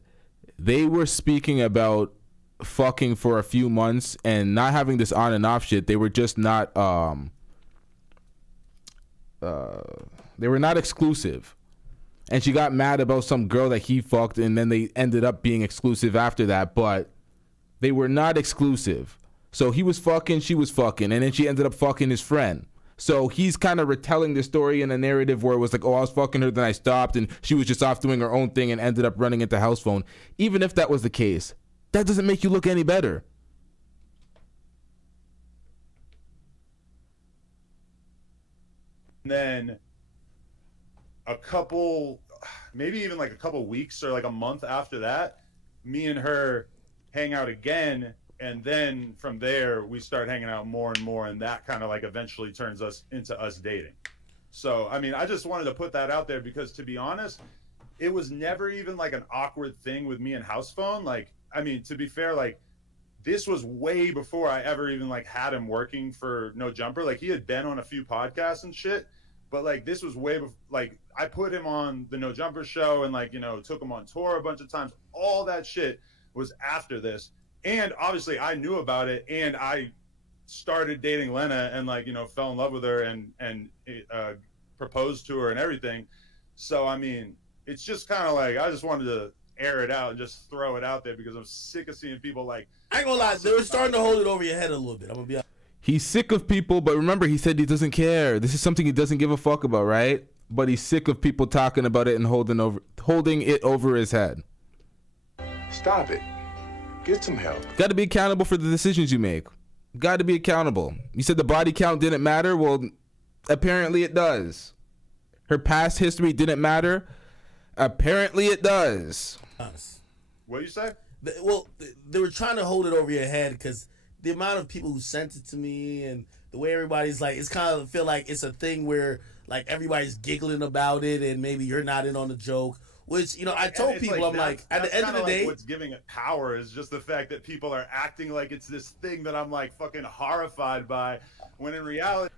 they were speaking about fucking for a few months and not having this on and off shit. They were just not they were not exclusive. And she got mad about some girl that he fucked, and then they ended up being exclusive after that, but they were not exclusive. So he was fucking, she was fucking, and then she ended up fucking his friend. So he's kind of retelling the story in a narrative where it was like, oh, I was fucking her, then I stopped, and she was just off doing her own thing and ended up running into Housephone. Even if that was the case, that doesn't make you look any better. And then maybe even like a couple weeks or like a month after that, me and her hang out again, and then from there we start hanging out more and more, and that kind of like eventually turns us into us dating. So I mean, I just wanted to put that out there because, to be honest, it was never even like an awkward thing with me and Housephone. Like, I mean, to be fair, like this was way before I ever even like had him working for No Jumper. Like he had been on a few podcasts and shit, but like this was way before. Like I put him on the No Jumper show and like, you know, took him on tour a bunch of times. All that shit was after this. And obviously I knew about it, and I started dating Lena and like, you know, fell in love with her and proposed to her and everything. So, I mean, it's just kind of like, I just wanted to air it out and just throw it out there because I'm sick of seeing people like, I ain't gonna lie, they were starting to hold it over your head a little bit. I'm gonna be honest. He's sick of people, but remember, he said he doesn't care. This is something he doesn't give a fuck about, right? But he's sick of people talking about it and holding it over his head. Stop it. Get some help. Got to be accountable for the decisions you make. Got to be accountable. You said the body count didn't matter. Well, apparently it does. Her past history didn't matter. Apparently it does. what you say? Well, they were trying to hold it over your head because the amount of people who sent it to me and the way everybody's like, it's kind of feel like it's a thing where like everybody's giggling about it and maybe you're not in on the joke. Which, you know, I told people, I'm like, at the end of the day, what's giving it power is just the fact that people are acting like it's this thing that I'm like fucking horrified by, when in reality,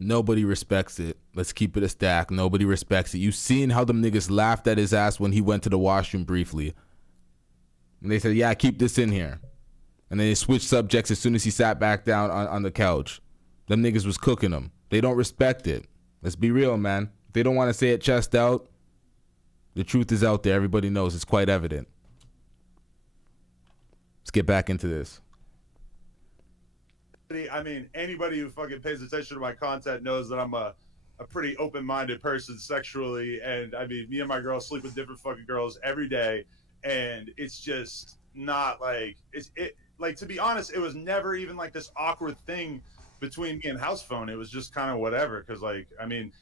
nobody respects it. Let's keep it a stack. Nobody respects it. You seen how them niggas laughed at his ass when he went to the washroom briefly. And they said, yeah, keep this in here. And then they switched subjects as soon as he sat back down on the couch. Them niggas was cooking him. They don't respect it. Let's be real, man. If they don't want to say it chest out, the truth is out there. Everybody knows. It's quite evident. Let's get back into this. I mean, anybody who fucking pays attention to my content knows that I'm a pretty open-minded person sexually. And I mean, me and my girl sleep with different fucking girls every day. And it's just not like, like, to be honest, it was never even like this awkward thing between me and Housephone. It was just kind of whatever. Cause like, I mean,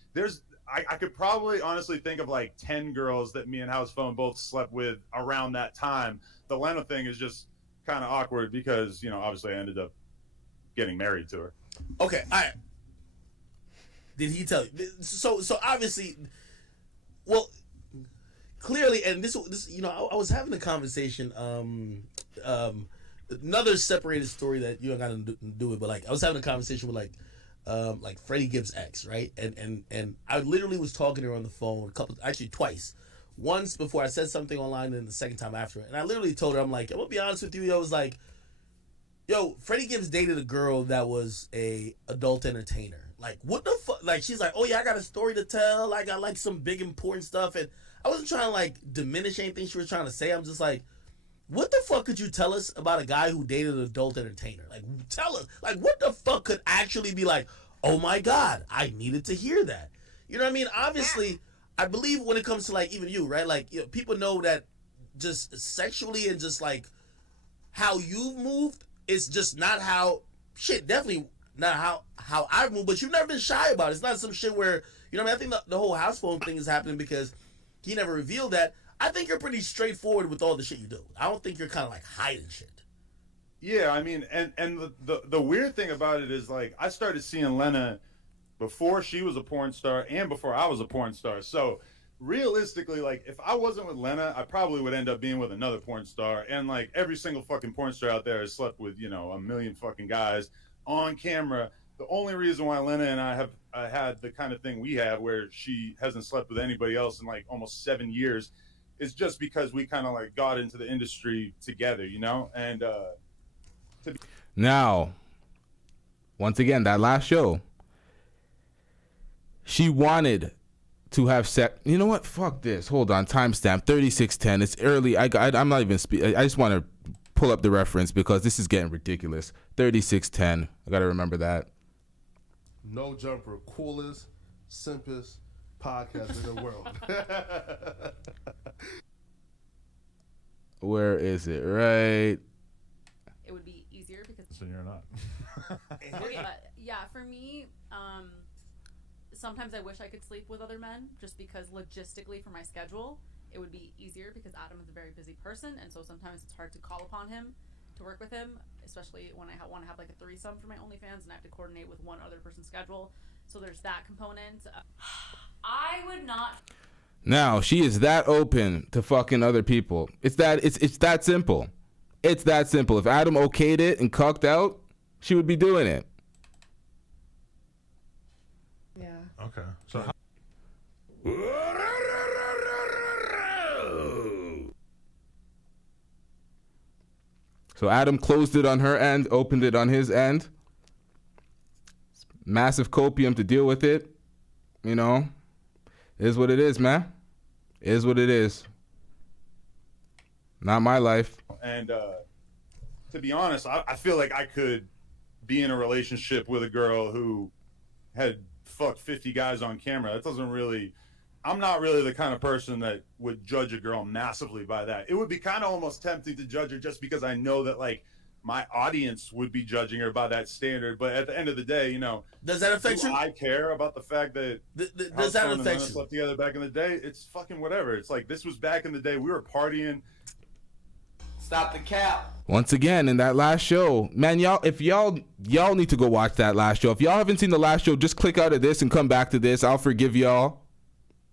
I could probably honestly think of like 10 girls that me and Housephone both slept with around that time. The Lena thing is just kind of awkward because, you know, obviously I ended up getting married to her. Okay, all right. Did he tell you? So obviously, well, clearly, and this, you know, I was having a conversation, another separated story that you don't got to do it, but like I was having a conversation with like Freddie Gibbs' ex, right? And I literally was talking to her on the phone twice. Once before I said something online, and the second time after. And I literally told her, I'm like, I'm gonna be honest with you, I was like, yo, Freddie Gibbs dated a girl that was a adult entertainer. Like, what the fuck? Like, she's like, oh yeah, I got a story to tell. I got like some big important stuff. And I wasn't trying to like diminish anything she was trying to say. I'm just like, what the fuck could you tell us about a guy who dated an adult entertainer? Like, tell us. Like, what the fuck could actually be like, oh my God, I needed to hear that. You know what I mean? Obviously, I believe when it comes to like even you, right? Like, you know, people know that just sexually and just like how you've moved is just not how definitely not how I've moved, but you've never been shy about it. It's not some shit where, you know what I mean? I think the whole Housephone thing is happening because he never revealed that. I think you're pretty straightforward with all the shit you do. I don't think you're kind of like hiding shit. Yeah, I mean, and the weird thing about it is like I started seeing Lena before she was a porn star and before I was a porn star. So realistically, like, if I wasn't with Lena, I probably would end up being with another porn star. And, like, every single fucking porn star out there has slept with, you know, a million fucking guys on camera. The only reason why Lena and I have had the kind of thing we have where she hasn't slept with anybody else in, like, almost 7 years is just because we kind of, like, got into the industry together, you know? And, now, once again, that last show, she wanted to have sex. You know what? Fuck this. Hold on. Timestamp 36:10. It's early. I'm not even I just want to pull up the reference because this is getting ridiculous. 36:10. I got to remember that. No Jumper, coolest, simplest podcast in the world. Where is it? Right. It would be easier because. So you're not. Okay, but yeah, for me, sometimes I wish I could sleep with other men just because logistically for my schedule, it would be easier because Adam is a very busy person, and so sometimes it's hard to call upon him to work with him, especially when I want to have like a threesome for my OnlyFans and I have to coordinate with one other person's schedule. So there's that component. I would not. Now, she is that open to fucking other people. It's that simple. It's that simple. If Adam okayed it and cucked out, she would be doing it. Yeah. Okay. So So Adam closed it on her end, opened it on his end. Massive copium to deal with it. You know, it is what it is, man. It is what it is. Not my life. And to be honest, I feel like I could be in a relationship with a girl who had fucked 50 guys on camera. That doesn't really... I'm not really the kind of person that would judge a girl massively by that. It would be kind of almost tempting to judge her just because I know that, like, my audience would be judging her by that standard. But at the end of the day, you know... Does that affect you? I care about the fact that... Does that affect you? Slept together back in the day. It's fucking whatever. It's like, this was back in the day. We were partying... Stop the cap. Once again, in that last show, man, y'all need to go watch that last show. If y'all haven't seen the last show, just click out of this and come back to this. I'll forgive y'all.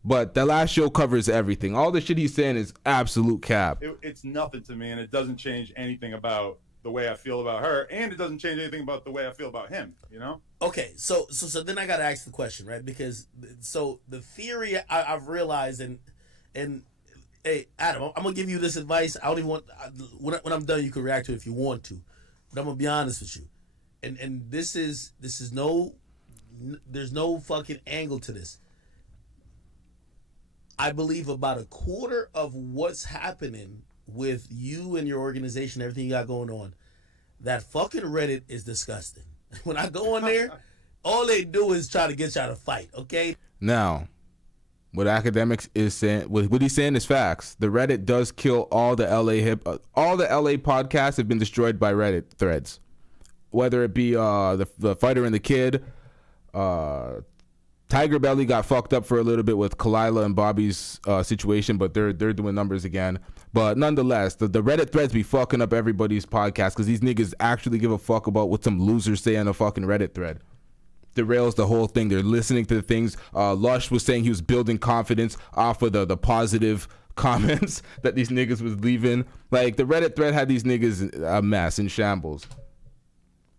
But the last show covers everything. All the shit he's saying is absolute cap. It's nothing to me, and it doesn't change anything about the way I feel about her, and it doesn't change anything about the way I feel about him, you know? Okay, so then I got to ask the question, right? Because, so the theory I've realized, and hey, Adam, I'm going to give you this advice. I don't even want, when I'm done, you can react to it if you want to. But I'm going to be honest with you. And this is there's no fucking angle to this. I believe about a quarter of what's happening with you and your organization, everything you got going on, that fucking Reddit is disgusting. When I go on there, all they do is try to get y'all to fight, okay? Now, what Academics is saying, what he's saying is facts. The Reddit does kill all the all the LA podcasts have been destroyed by Reddit threads. Whether it be the Fighter and the Kid, Tiger Belly got fucked up for a little bit with Kalila and Bobby's situation, but they're doing numbers again. But nonetheless, the Reddit threads be fucking up everybody's podcast because these niggas actually give a fuck about what some losers say on a fucking Reddit thread. Derails the whole thing. They're listening to the things. Lush was saying he was building confidence off of the positive comments that these niggas was leaving. Like, the Reddit thread had these niggas a mess, in shambles.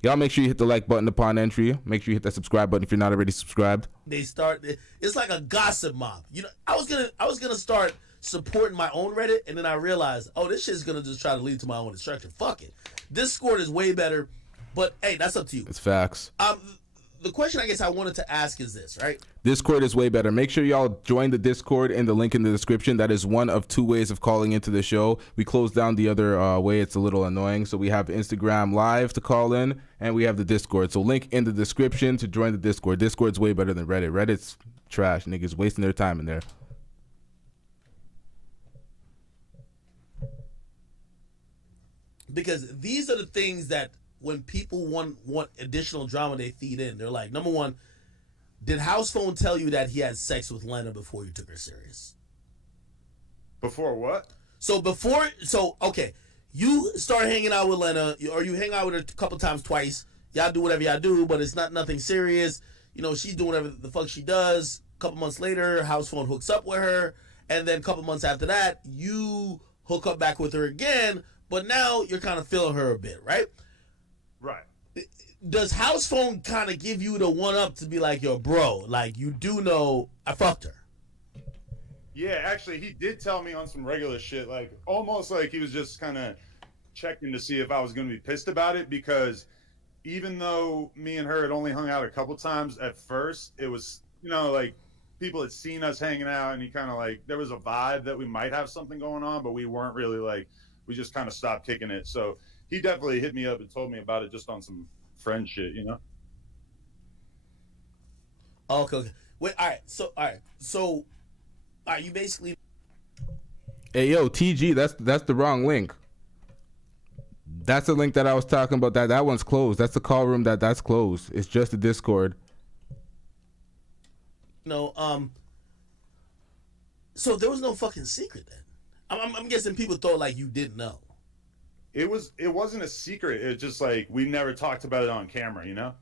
Y'all make sure you hit the like button upon entry. Make sure you hit that subscribe button if you're not already subscribed. It's like a gossip mob. You know, I was gonna start supporting my own Reddit, and then I realized, oh, this shit's gonna just try to lead to my own destruction. Fuck it. Discord is way better, but hey, that's up to you. It's facts. The question I guess I wanted to ask is this, right? Discord is way better. Make sure y'all join the Discord in the link in the description. That is one of two ways of calling into the show. We closed down the other way. It's a little annoying. So we have Instagram Live to call in, and we have the Discord. So link in the description to join the Discord. Discord's way better than Reddit. Reddit's trash. Niggas wasting their time in there. Because these are the things that when people want additional drama, they feed in. They're like, number one, did Housephone tell you that he had sex with Lena before you took her serious? Before what? Okay, you start hanging out with Lena, or you hang out with her a couple times twice. Y'all do whatever y'all do, but it's not nothing serious. You know, she's doing whatever the fuck she does. A couple months later, Housephone hooks up with her, and then a couple months after that, you hook up back with her again, but now you're kind of feeling her a bit, right? Right. Does Housephone kind of give you the one up to be like, yo, bro, like, you do know I fucked her? Yeah, actually, he did tell me on some regular shit, like, almost like he was just kind of checking to see if I was going to be pissed about it, because even though me and her had only hung out a couple times at first, it was, you know, like, people had seen us hanging out, and he kind of, like, there was a vibe that we might have something going on, but we weren't really, like, we just kind of stopped kicking it. So he definitely hit me up and told me about it just on some friend shit, you know? Okay. Wait, all right. So, you basically... Hey, yo, TG, that's the wrong link. That's the link that I was talking about. That one's closed. That's the call room that's closed. It's just the Discord. So there was no fucking secret then. I'm guessing people thought like you didn't know. It wasn't a secret. It's just like we never talked about it on camera, you know?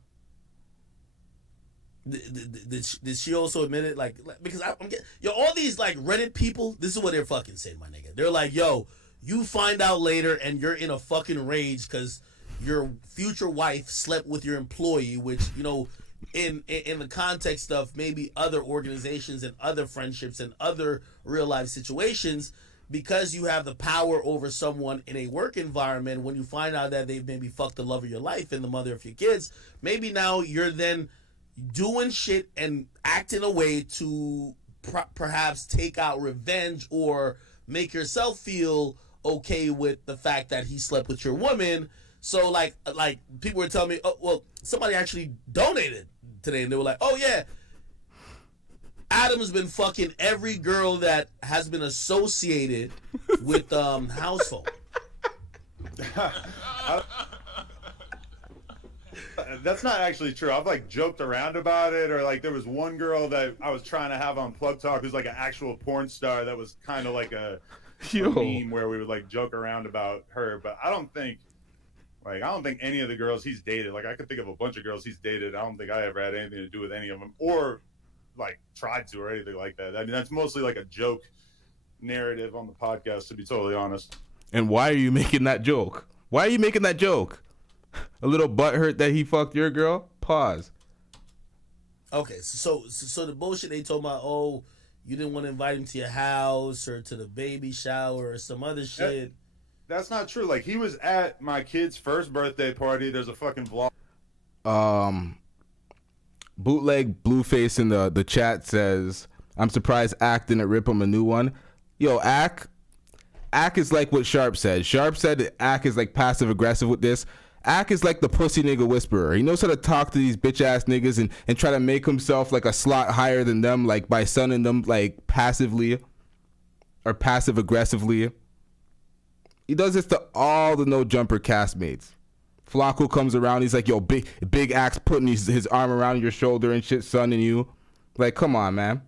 Did she also admit it? Like because I'm getting, yo, all these like Reddit people, this is what they're fucking saying, my nigga. They're like, yo, you find out later and you're in a fucking rage because your future wife slept with your employee, which, you know, in the context of maybe other organizations and other friendships and other real life situations, because you have the power over someone in a work environment, when you find out that they've maybe fucked the love of your life and the mother of your kids, maybe now you're then doing shit and acting a way to perhaps take out revenge or make yourself feel okay with the fact that he slept with your woman. So like people were telling me, oh well, somebody actually donated today, and they were like, oh yeah, Adam's been fucking every girl that has been associated with Housephone. That's not actually true. I've like joked around about it, or like there was one girl that I was trying to have on Plug Talk who's like an actual porn star that was kind of like a meme where we would like joke around about her. But I don't think any of the girls he's dated, like I could think of a bunch of girls he's dated, I don't think I ever had anything to do with any of them or like tried to or anything like that. I mean, that's mostly like a joke narrative on the podcast, to be totally honest. And why are you making that joke? Why are you making that joke? A little butthurt that he fucked your girl? Pause. Okay, so the bullshit they told about, oh, you didn't want to invite him to your house or to the baby shower or some other shit. That's not true. Like, he was at my kid's first birthday party. There's a fucking vlog. Bootleg Blueface in the chat says, I'm surprised Ack didn't rip him a new one. Yo, Ack is like what Sharp said. Sharp said Ack is like passive aggressive with this. Ack is like the pussy nigga whisperer. He knows how to talk to these bitch ass niggas and try to make himself like a slot higher than them, like by sunning them like passively or passive aggressively. He does this to all the No Jumper castmates. Flacco comes around, he's like, yo, big Axe putting his arm around your shoulder and shit, sunning you. Like, come on, man.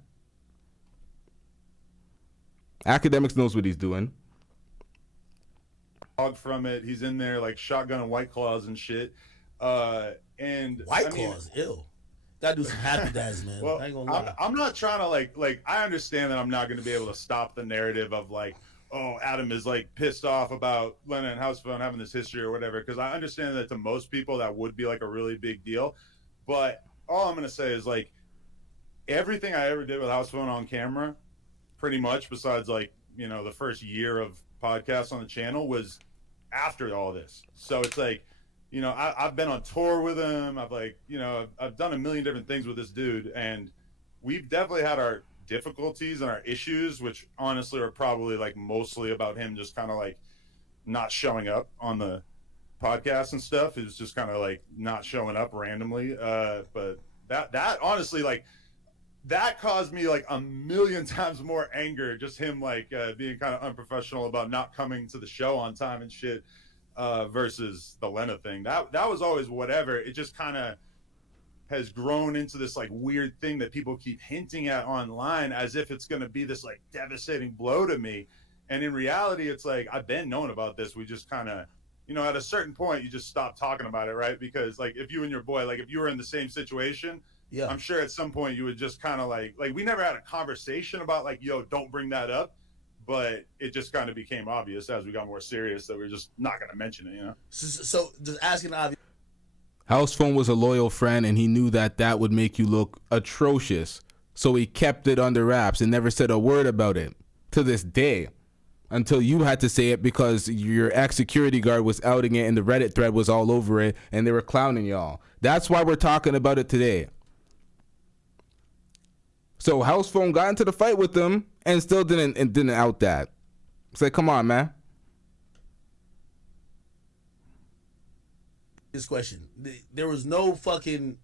Academics knows what he's doing. From it, he's in there like shotgun and White Claws and shit. And White Claws, ew. Gotta do some Happy Dads, man. Well, I ain't gonna lie. I'm not trying to like I understand that I'm not going to be able to stop the narrative of like, oh, Adam is like pissed off about Lena and Housephone having this history or whatever, because I understand that to most people that would be like a really big deal. But all I'm going to say is like everything I ever did with Housephone on camera, pretty much besides like, you know, the first year of podcasts on the channel was after all this. So it's like, you know, I've been on tour with him. I've like, you know, I've done a million different things with this dude, and we've definitely had our difficulties and our issues, which honestly are probably like mostly about him just kind of like not showing up on the podcast and stuff. It was just kind of like not showing up randomly. But that honestly, like, that caused me like a million times more anger, just him like being kind of unprofessional about not coming to the show on time and shit, versus the Lena thing. That was always whatever. It just kind of has grown into this like weird thing that people keep hinting at online as if it's going to be this like devastating blow to me. And in reality, it's like, I've been knowing about this. We just kind of, you know, at a certain point, you just stop talking about it, right? Because like if you and your boy, like if you were in the same situation, Yeah. I'm sure at some point you would just kind of like we never had a conversation about like, yo, don't bring that up. But it just kind of became obvious as we got more serious that we are just not going to mention it, you know? So just asking obvious. Housephone was a loyal friend, and he knew that that would make you look atrocious. So he kept it under wraps and never said a word about it to this day, until you had to say it because your ex-security guard was outing it and the Reddit thread was all over it and they were clowning y'all. That's why we're talking about it today. So Housephone got into the fight with them and still didn't out that. It's like, come on, man. This question. There was no fucking,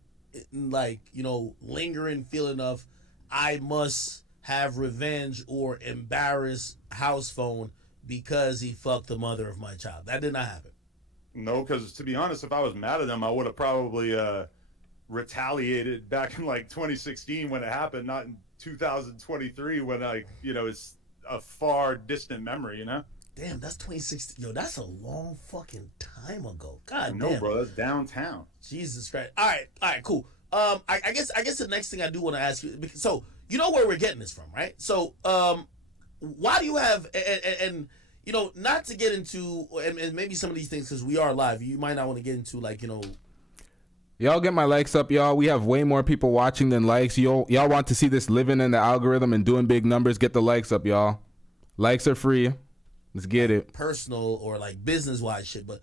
like, you know, lingering feeling of I must have revenge or embarrass Housephone because he fucked the mother of my child. That did not happen. No, because to be honest, if I was mad at him, I would have probably retaliated back in like 2016 when it happened, not in 2023 when it's a far distant memory, you know? Damn, that's 2016. Yo, that's a long fucking time ago. God no, damn. bro, that's downtown. Jesus Christ. All right, cool. I guess the next thing I do want to ask you, so you know where we're getting this from, right? So, why do you have and you know, not to get into and maybe some of these things because we are live, you might not want to get into like, you know. Y'all get my likes up, y'all. We have way more people watching than likes. Y'all want to see this living in the algorithm and doing big numbers? Get the likes up, y'all. Likes are free. Let's get it. Personal or like business wise shit, but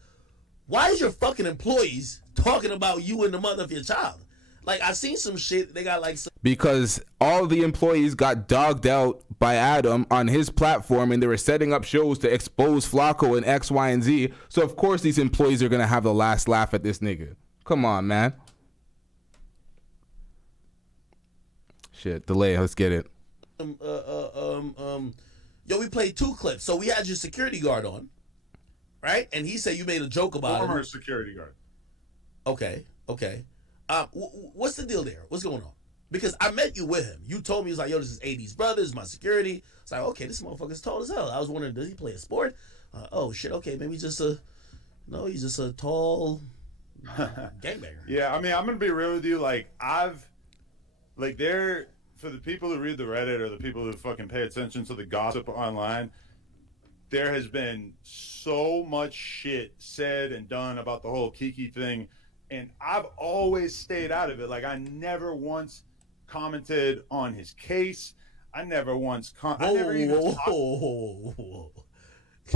why is your fucking employees talking about you and the mother of your child? Like, I've seen some shit. They got like some. Because all the employees got dogged out by Adam on his platform, and they were setting up shows to expose Flacco and X, Y, and Z. So of course these employees are gonna have the last laugh at this nigga. Come on, man. Shit, delay. Let's get it. Yo, we played 2 clips. So we had your security guard on, right? And he said you made a joke about Former him. security guard. Okay. What's the deal there? What's going on? Because I met you with him. You told me, he was like, yo, this is 80s brothers, my security. It's like, okay, this motherfucker's tall as hell. I was wondering, does he play a sport? Oh, shit, okay, maybe he's just a tall gangbanger. Yeah, I mean, I'm going to be real with you. Like, for the people who read the Reddit or the people who fucking pay attention to the gossip online, there has been so much shit said and done about the whole Kiki thing, and I've always stayed out of it. Like, I never once commented on his case. I never once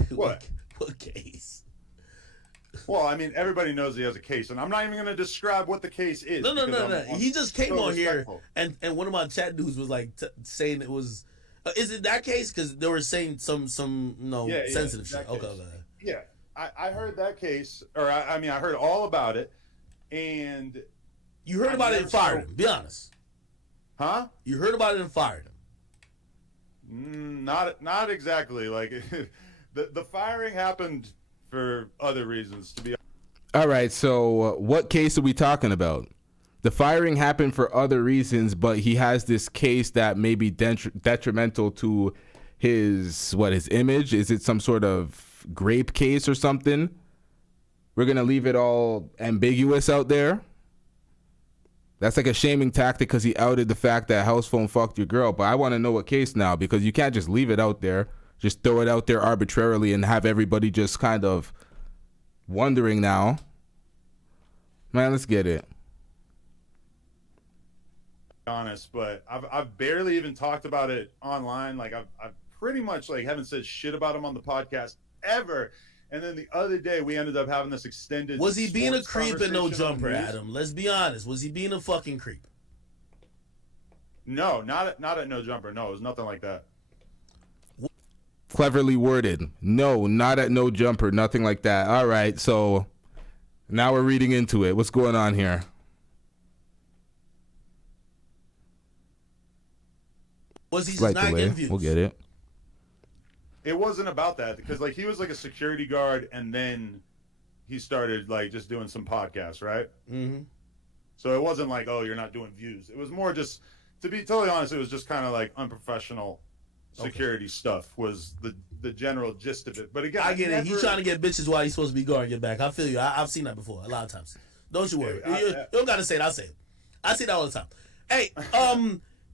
What? What case? Well, I mean, everybody knows he has a case, and I'm not even going to describe what the case is. No. He just came on here, and one of my chat dudes was like saying it was. Is it that case? Because they were saying some sensitive shit. Okay. Yeah, I heard that case, or I mean, I heard all about it, and you heard about it and fired him. Be honest. Huh? You heard about it and fired him. Not exactly. Like the firing happened for other reasons, to be honest. All right, so what case are we talking about? The firing happened for other reasons, but he has this case that may be detrimental to his image. Is it some sort of grape case or something? We're going to leave it all ambiguous out there. That's like a shaming tactic because he outed the fact that Housephone fucked your girl. But I want to know what case now, because you can't just leave it out there. Just throw it out there arbitrarily and have everybody just kind of wondering now. Man, let's get it. Honest, but I've barely even talked about it online. Like I've pretty much like haven't said shit about him on the podcast ever. And then the other day we ended up having this extended. Was he being a creep and no jumper, Adam? Let's be honest. Was he being a fucking creep? No, not at no jumper. No, it was nothing like that. Cleverly worded. No, not at no jumper. Nothing like that. All right, so now we're reading into it. What's going on here? Was he Slight not delay. getting views? We'll get it. It wasn't about that, because like he was like a security guard, and then he started like just doing some podcasts, right? Mm-hmm. So it wasn't like, oh, you're not doing views. It was more just, to be totally honest, it was just kind of like unprofessional security stuff was the general gist of it. But again, I get it. He's trying to get bitches while he's supposed to be guarding your back. I feel you. I've seen that before a lot of times. Don't you worry. You don't got to say it. I'll say it. I see that all the time. Hey,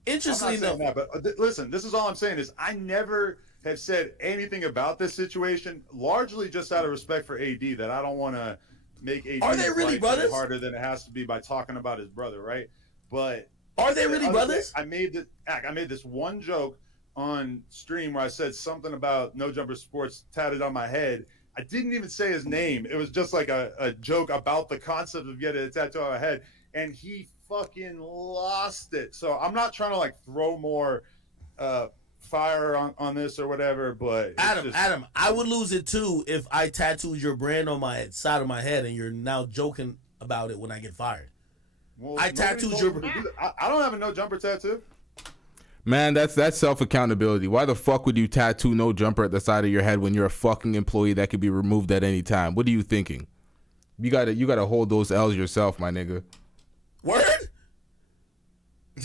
interestingly I'm not saying that, but listen, this is all I'm saying is I never have said anything about this situation, largely just out of respect for AD, that I don't want to make AD Are they really brothers? harder than it has to be by talking about his brother, right? But are they really brothers? I made this one joke on stream where I said something about No Jumper Sports tatted on my head. I didn't even say his name. It was just like a joke about the concept of getting a tattoo on my head, and he fucking lost it. So I'm not trying to like throw more fire on this or whatever, but Adam, I would lose it too if I tattooed your brand on my side of my head and you're now joking about it when I get fired. Well, I tattooed your. I don't have a No Jumper tattoo. Man, that's self accountability. Why the fuck would you tattoo No Jumper at the side of your head when you're a fucking employee that could be removed at any time? What are you thinking? You gotta hold those L's yourself, my nigga. Word?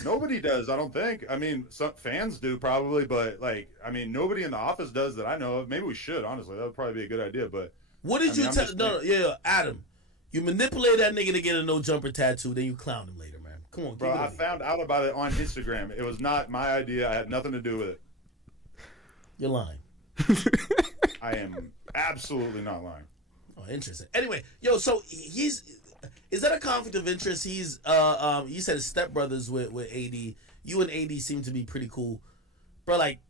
Nobody does, I don't think. I mean, some fans do probably, but like, I mean, nobody in the office does that I know of. Maybe we should, honestly. That would probably be a good idea. But what did you tell? No, Adam, you manipulate that nigga to get a No Jumper tattoo, then you clown him later, man. Come on, bro. I found out about it on Instagram. It was not my idea. I had nothing to do with it. You're lying. I am absolutely not lying. Oh, interesting. Anyway, so is that a conflict of interest? He's you said his stepbrothers with AD. You and AD seem to be pretty cool, bro. Like,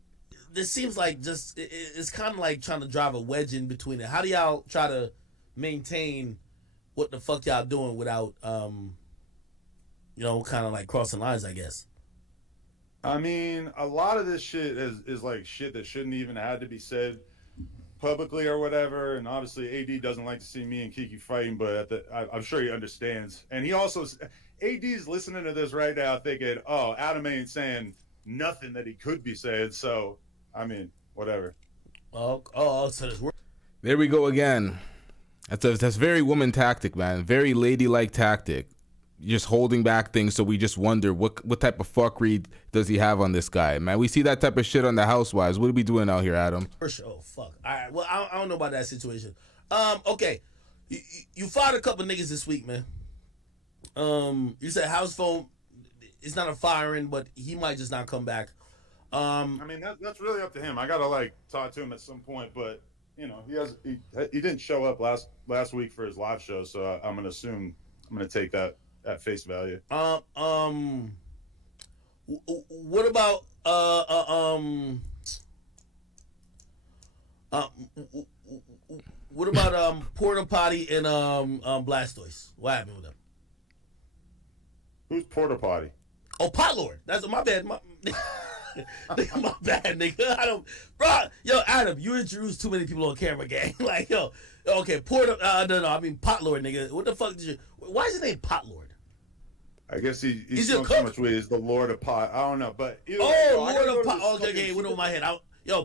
this seems like just it's kind of like trying to drive a wedge in between it. How do y'all try to maintain what the fuck y'all doing without kind of like crossing lines, I guess? I mean, a lot of this shit is like shit that shouldn't even have to be said publicly or whatever, and obviously AD doesn't like to see me and Kiki fighting, but I'm sure he understands. And he also, AD's listening to this right now thinking, oh, Adam ain't saying nothing that he could be saying, so, I mean, whatever. So there we go again. That's very woman tactic, man. Very ladylike tactic. Just holding back things, so we just wonder what type of fuckery does he have on this guy, man. We see that type of shit on the Housewives. What are we doing out here, Adam? For sure. Oh, fuck. All right. Well, I don't know about that situation. Okay. You fired a couple niggas this week, man. You said Housephone. It's not a firing, but he might just not come back. I mean, that's really up to him. I gotta like talk to him at some point, but he didn't show up last week for his live show, so I'm gonna take that at face value. What about Porta Potty and Blastoise? What happened with them? Who's Porta Potty? Oh, Pot Lord. That's my bad. My bad, nigga. I don't, bro. Yo, Adam, you introduced too many people on camera, gang. Like, yo, okay, Porta. No, I mean Pot Lord, nigga. What the fuck did you? Why is his name Pot Lord? I guess he smokes so much weed. He's the Lord of Pot. I don't know, but Lord of Pot. Okay, went over my head.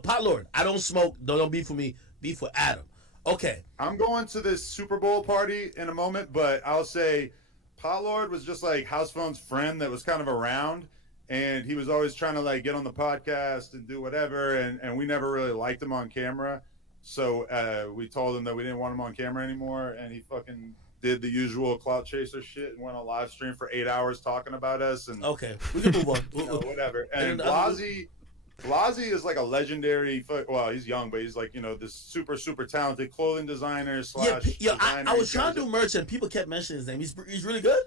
Pot Lord. I don't smoke. Don't beef with me. Beef with Adam. Okay. I'm going to this Super Bowl party in a moment, but I'll say Pot Lord was just like Housephone's friend that was kind of around, and he was always trying to like get on the podcast and do whatever, and we never really liked him on camera, so we told him that we didn't want him on camera anymore, and he fucking did the usual clout chaser shit and went on live stream for 8 hours talking about us. And okay, we can move on. Whatever. And Blasey is like a legendary. Well, he's young, but he's like this super talented clothing designer slash. Yeah. I was trying to do merch and people kept mentioning his name. He's really good.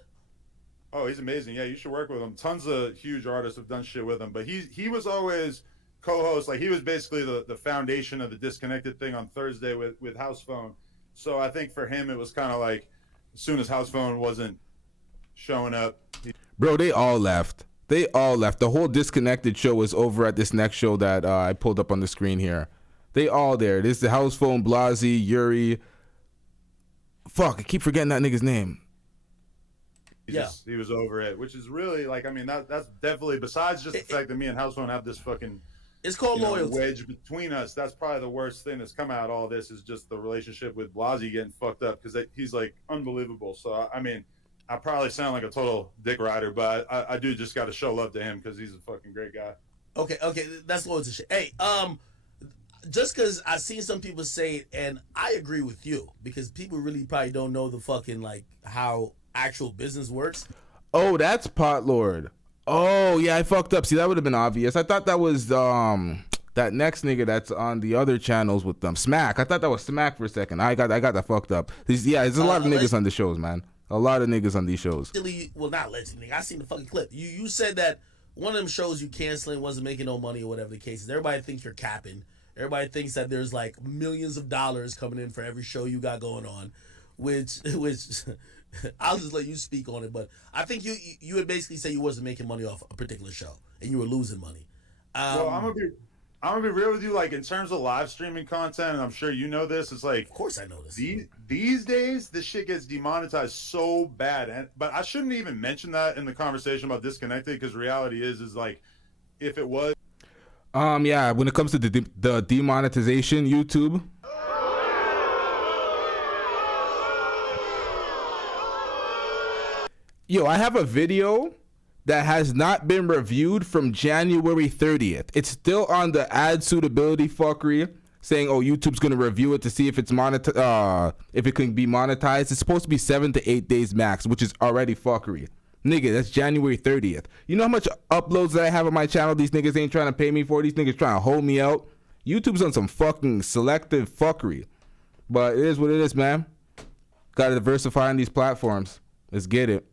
Oh, he's amazing. Yeah, you should work with him. Tons of huge artists have done shit with him, but he was always co-host. Like he was basically the foundation of the Disconnected thing on Thursday with Housephone. So I think for him it was kind of like, as soon as Housephone wasn't showing up, bro, they all left. The whole Disconnected show is over at this next show that I pulled up on the screen here. They all there. This is the Housephone, Blasey, Yuri. Fuck, I keep forgetting that nigga's name. He was over it, which is really like, I mean, that's definitely, besides just the fact that me and Housephone have this fucking, it's called loyalty, wedge between us. That's probably the worst thing that's come out of all this is just the relationship with Blasey getting fucked up, because he's like unbelievable. So I mean, I probably sound like a total dick rider, but I do just got to show love to him because he's a fucking great guy. Okay, that's loads of shit. Hey, just because I've seen some people say it, and I agree with you, because people really probably don't know the fucking like how actual business works. Oh, that's Pot Lord. Oh, yeah, I fucked up. See, that would have been obvious. I thought that was that next nigga that's on the other channels with them. Smack. I thought that was Smack for a second. I got that fucked up. There's a lot of niggas on the shows, man. A lot of niggas on these shows. Well, not allegedly, nigga. I seen the fucking clip. You said that one of them shows you canceling wasn't making no money or whatever the case is. Everybody thinks you're capping. Everybody thinks that there's like millions of dollars coming in for every show you got going on, which I'll just let you speak on it. But I think you would basically say you wasn't making money off a particular show and you were losing money. Well, I'm gonna be real with you. Like in terms of live streaming content, and I'm sure you know this. It's like, of course I know this. These days, this shit gets demonetized so bad. But I shouldn't even mention that in the conversation about disconnected, because reality is like, if it was. Yeah, when it comes to the demonetization, YouTube. Yo, I have a video that has not been reviewed from January 30th. It's still on the ad suitability fuckery, saying, oh, YouTube's gonna review it to see if it's if it can be monetized. It's supposed to be 7 to 8 days max, which is already fuckery. Nigga, that's January 30th. You know how much uploads that I have on my channel these niggas ain't trying to pay me for? These niggas trying to hold me out. YouTube's on some fucking selective fuckery. But it is what it is, man. Gotta diversify on these platforms. Let's get it.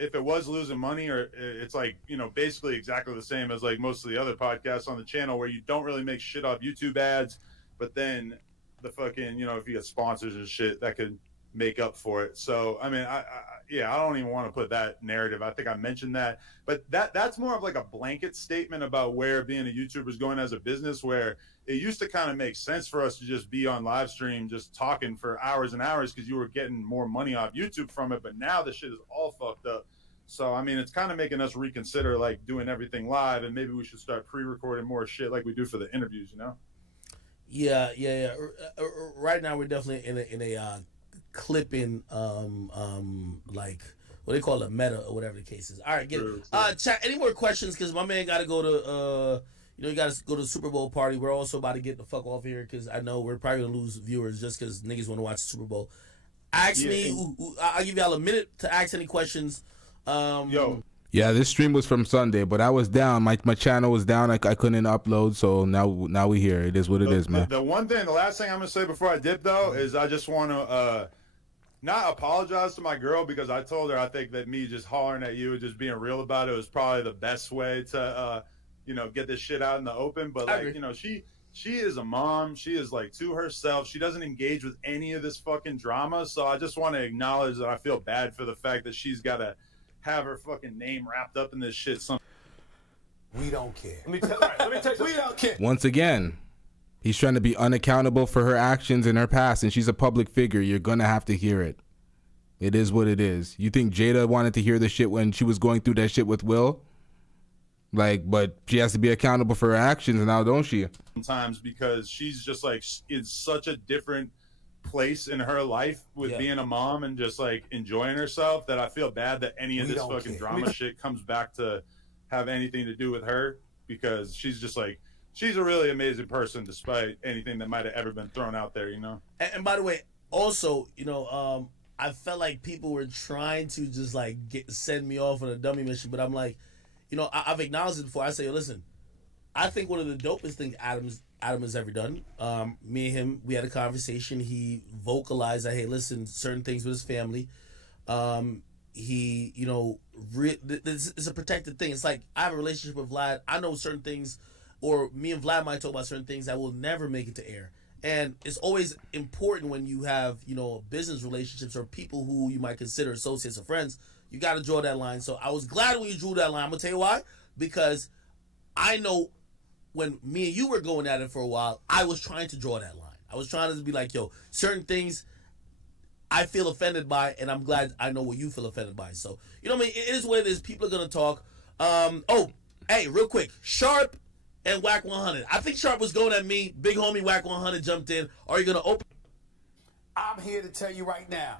If it was losing money, or it's like, you know, basically exactly the same as like most of the other podcasts on the channel, where you don't really make shit off YouTube ads, but then the fucking, you know, if you get sponsors and shit, that could make up for it. So I mean, I don't even want to put that narrative. I think I mentioned that, but that's more of like a blanket statement about where being a YouTuber is going as a business, where it used to kind of make sense for us to just be on live stream just talking for hours and hours because you were getting more money off YouTube from it. But now the shit is all fucked up. So I mean, it's kind of making us reconsider like doing everything live, and maybe we should start pre-recording more shit like we do for the interviews, you know? Yeah. Right now we're definitely in a clipping like what they call it, meta or whatever the case is. All right, get it. Chat, any more questions? Because my man got to go to you got to go to the Super Bowl party. We're also about to get the fuck off here because I know we're probably gonna lose viewers just because niggas want to watch the Super Bowl. Ask me. I'll give y'all a minute to ask any questions. Yeah, this stream was from Sunday, but I was down. My channel was down. I couldn't upload, so now we here. It is what it is, man. The last thing I'm gonna say before I dip though is I just want to not apologize to my girl, because I told her I think that me just hollering at you and just being real about it was probably the best way to get this shit out in the open. But like, you know, she is a mom. She is like to herself. She doesn't engage with any of this fucking drama. So I just want to acknowledge that I feel bad for the fact that she's got to have her fucking name wrapped up in this shit. We don't care. Let me tell you, we don't care. Once again, he's trying to be unaccountable for her actions in her past, and she's a public figure. You're gonna have to hear it. It is what it is. You think Jada wanted to hear the shit when she was going through that shit with Will? Like, but she has to be accountable for her actions now, don't she? Sometimes, because she's just like in such a different place in her life with being a mom and just like enjoying herself, that I feel bad that any of this fucking drama shit comes back to have anything to do with her, because she's just like, she's a really amazing person despite anything that might have ever been thrown out there, you know? And by the way, also, you know, I felt like people were trying to just like send me off on a dummy mission, but I'm like, you know, I've acknowledged it before. I say, listen, I think one of the dopest things Adam has ever done. Me and him, we had a conversation. He vocalized that, hey, listen, certain things with his family. He, you know, this is a protected thing. It's like I have a relationship with Vlad. I know certain things, or me and Vlad might talk about certain things that will never make it to air. And it's always important when you have, you know, business relationships or people who you might consider associates or friends. You got to draw that line. So I was glad when you drew that line. I'm going to tell you why. Because I know when me and you were going at it for a while, I was trying to draw that line. I was trying to be like, yo, certain things I feel offended by, and I'm glad I know what you feel offended by. So, you know what I mean? It is what it is. People are going to talk. Hey, real quick. Sharp and Whack 100. I think Sharp was going at me. Big homie Whack 100 jumped in. Are you going to open? I'm here to tell you right now,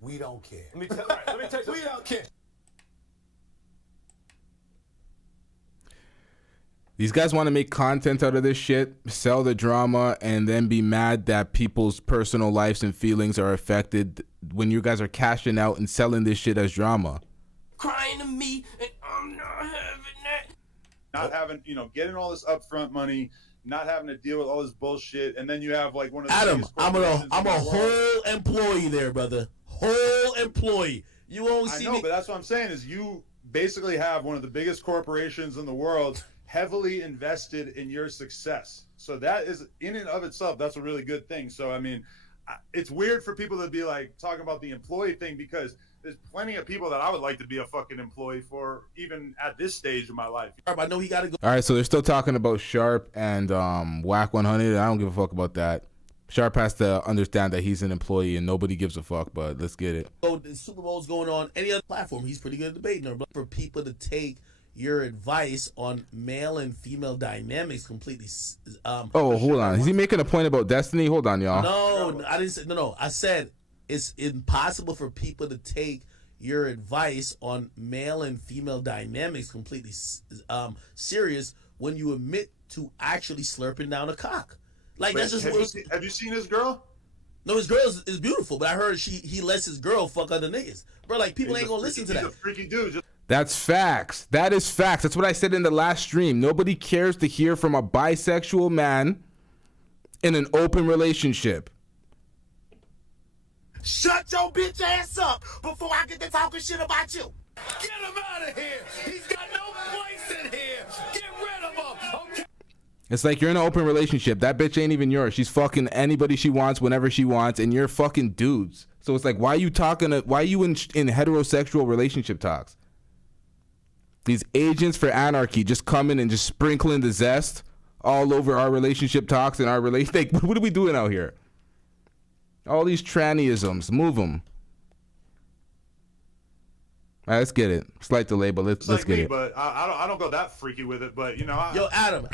we don't care. Let me tell you, we don't care. These guys want to make content out of this shit, sell the drama, and then be mad that people's personal lives and feelings are affected when you guys are cashing out and selling this shit as drama. Crying to me, and I'm not having that. Not having, getting all this upfront money, not having to deal with all this bullshit, and then you have like one of the Adam, I'm a whole employee there, brother. Whole employee. You won't see me. But that's what I'm saying is you basically have one of the biggest corporations in the world heavily invested in your success. So that is, in and of itself, that's a really good thing. So, I mean, it's weird for people to be like talking about the employee thing because there's plenty of people that I would like to be a fucking employee for, even at this stage of my life. I know he got to go. All right, so they're still talking about Sharp and Whack 100. I don't give a fuck about that. Sharp has to understand that he's an employee and nobody gives a fuck, but let's get it. So the Super Bowl's going on any other platform. He's pretty good at debating her. But for people to take your advice on male and female dynamics completely. Hold on. Is he making a point about Destiny? Hold on, y'all. No, I didn't say. No. I said it's impossible for people to take your advice on male and female dynamics completely serious when you admit to actually slurping down a cock. Like, that's just have you seen his girl? No, his girl is beautiful, but I heard he lets his girl fuck other niggas. Bro, like, people ain't gonna listen to that. He's a freaky dude. That's facts. That is facts. That's what I said in the last stream. Nobody cares to hear from a bisexual man in an open relationship. Shut your bitch ass up before I get to talking shit about you. Get him out of here. He's got no place in here. Get rid of him. Okay. It's like you're in an open relationship. That bitch ain't even yours. She's fucking anybody she wants whenever she wants, and you're fucking dudes. So it's like, why are you in heterosexual relationship talks? These agents for anarchy just coming and just sprinkling the zest all over our relationship talks and our like, what are we doing out here? All these trannyisms, move them. All right, let's get it. Slight delay, but let's get it. But I don't go that freaky with it. But yo, Adam,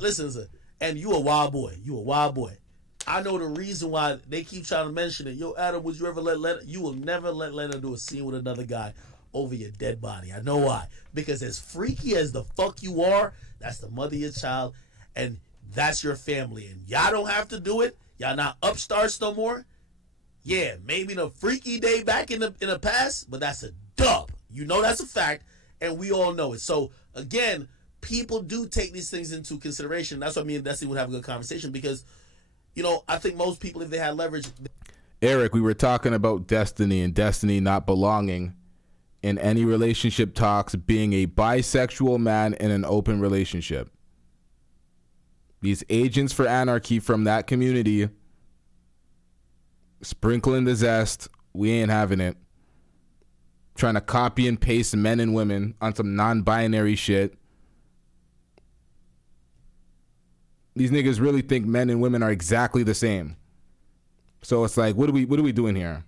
listen, and you a wild boy. You a wild boy. I know the reason why they keep trying to mention it. Yo, Adam, would you ever let Lena? You will never let Lena do a scene with another guy over your dead body. I know why. Because as freaky as the fuck you are, that's the mother of your child, and that's your family. And y'all don't have to do it. Y'all not upstarts no more. Yeah, maybe the freaky day back in the past, but that's a dub. You know that's a fact, and we all know it. So again, people do take these things into consideration. That's what me and Destiny would have a good conversation because, I think most people, if they had leverage. Eric, we were talking about Destiny and Destiny not belonging in any relationship talks, being a bisexual man in an open relationship. These agents for anarchy from that community, sprinkling the zest, we ain't having it. Trying to copy and paste men and women on some non-binary shit. These niggas really think men and women are exactly the same. So it's like, what are we doing here?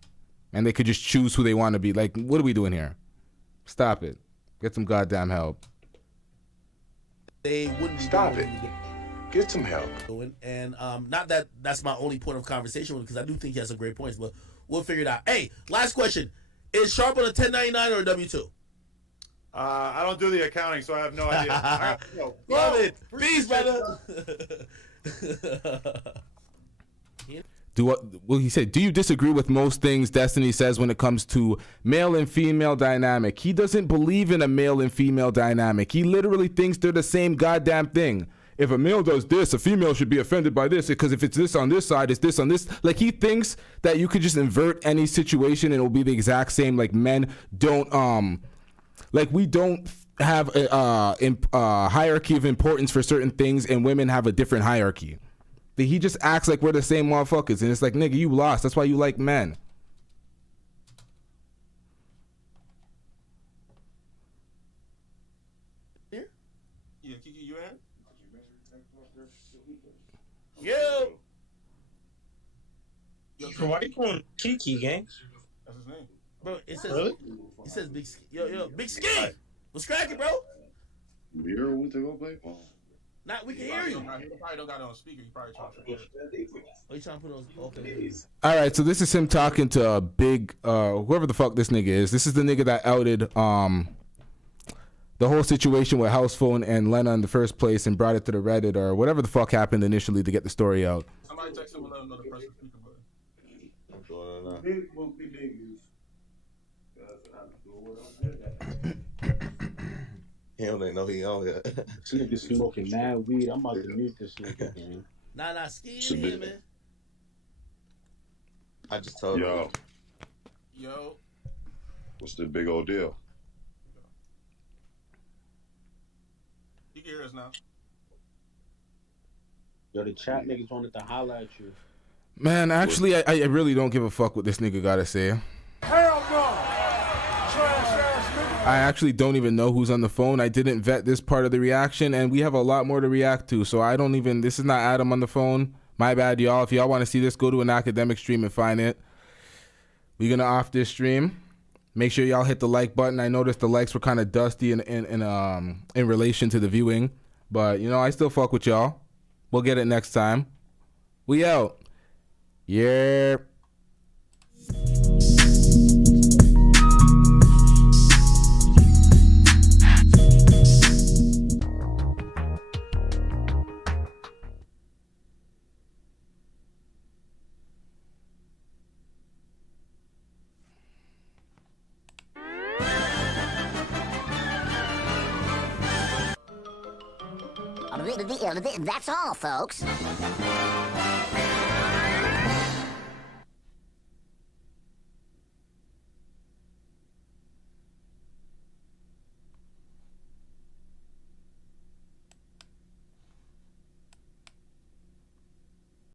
And they could just choose who they want to be. Like, what are we doing here? Stop it. Get some goddamn help. They wouldn't stop it. Get some help. And not that that's my only point of conversation with, because I do think he has some great points, but we'll figure it out. Hey, last question. Is Sharp on a 1099 or a W-2? I don't do the accounting, so I have no idea. Love it. Peace, brother. He said, do you disagree with most things Destiny says when it comes to male and female dynamic? He doesn't believe in a male and female dynamic. He literally thinks they're the same goddamn thing. If a male does this, a female should be offended by this, because if it's this on this side, it's this on this. Like, he thinks that you could just invert any situation and it will be the exact same. Like, men don't, like, we don't have a hierarchy of importance for certain things, and women have a different hierarchy. He just acts like we're the same motherfuckers, and it's like, nigga, you lost. That's why you like men. Here? Yeah, Kiki, you in? Yo. So why you calling Kiki, gang? That's his name. Bro, it says, really? It says Big Ski. Yo, Big Ski. What's cracking, bro? You hear what they go play? Not, we can hear you. He probably don't got it on speaker. He probably trying to. Oh, you trying to put those? Okay. All right, so this is him talking to a big, whoever the fuck this nigga is. This is the nigga that outed the whole situation with Housephone and Lena in the first place and brought it to the Reddit or whatever the fuck happened initially to get the story out. Somebody text him and let him know the person speaking button. Big won't be big use. He don't even know he on here. This nigga smoking mad weed. I'm about to mute this nigga, man. Nah, ski in here, man. I just told him. Yo. What's the big old deal? You can hear us now. Yo, the chat niggas wanted to holler at you. Man, actually, I really don't give a fuck what this nigga gotta say. Hell no! Trash ass nigga. I actually don't even know who's on the phone. I didn't vet this part of the reaction, and we have a lot more to react to, so I don't even... This is not Adam on the phone. My bad, y'all. If y'all want to see this, go to an academic stream and find it. We're gonna off this stream. Make sure y'all hit the like button. I noticed the likes were kind of dusty in relation to the viewing, but you know I still fuck with y'all. We'll get it next time. We out. Yeah. That's all, folks.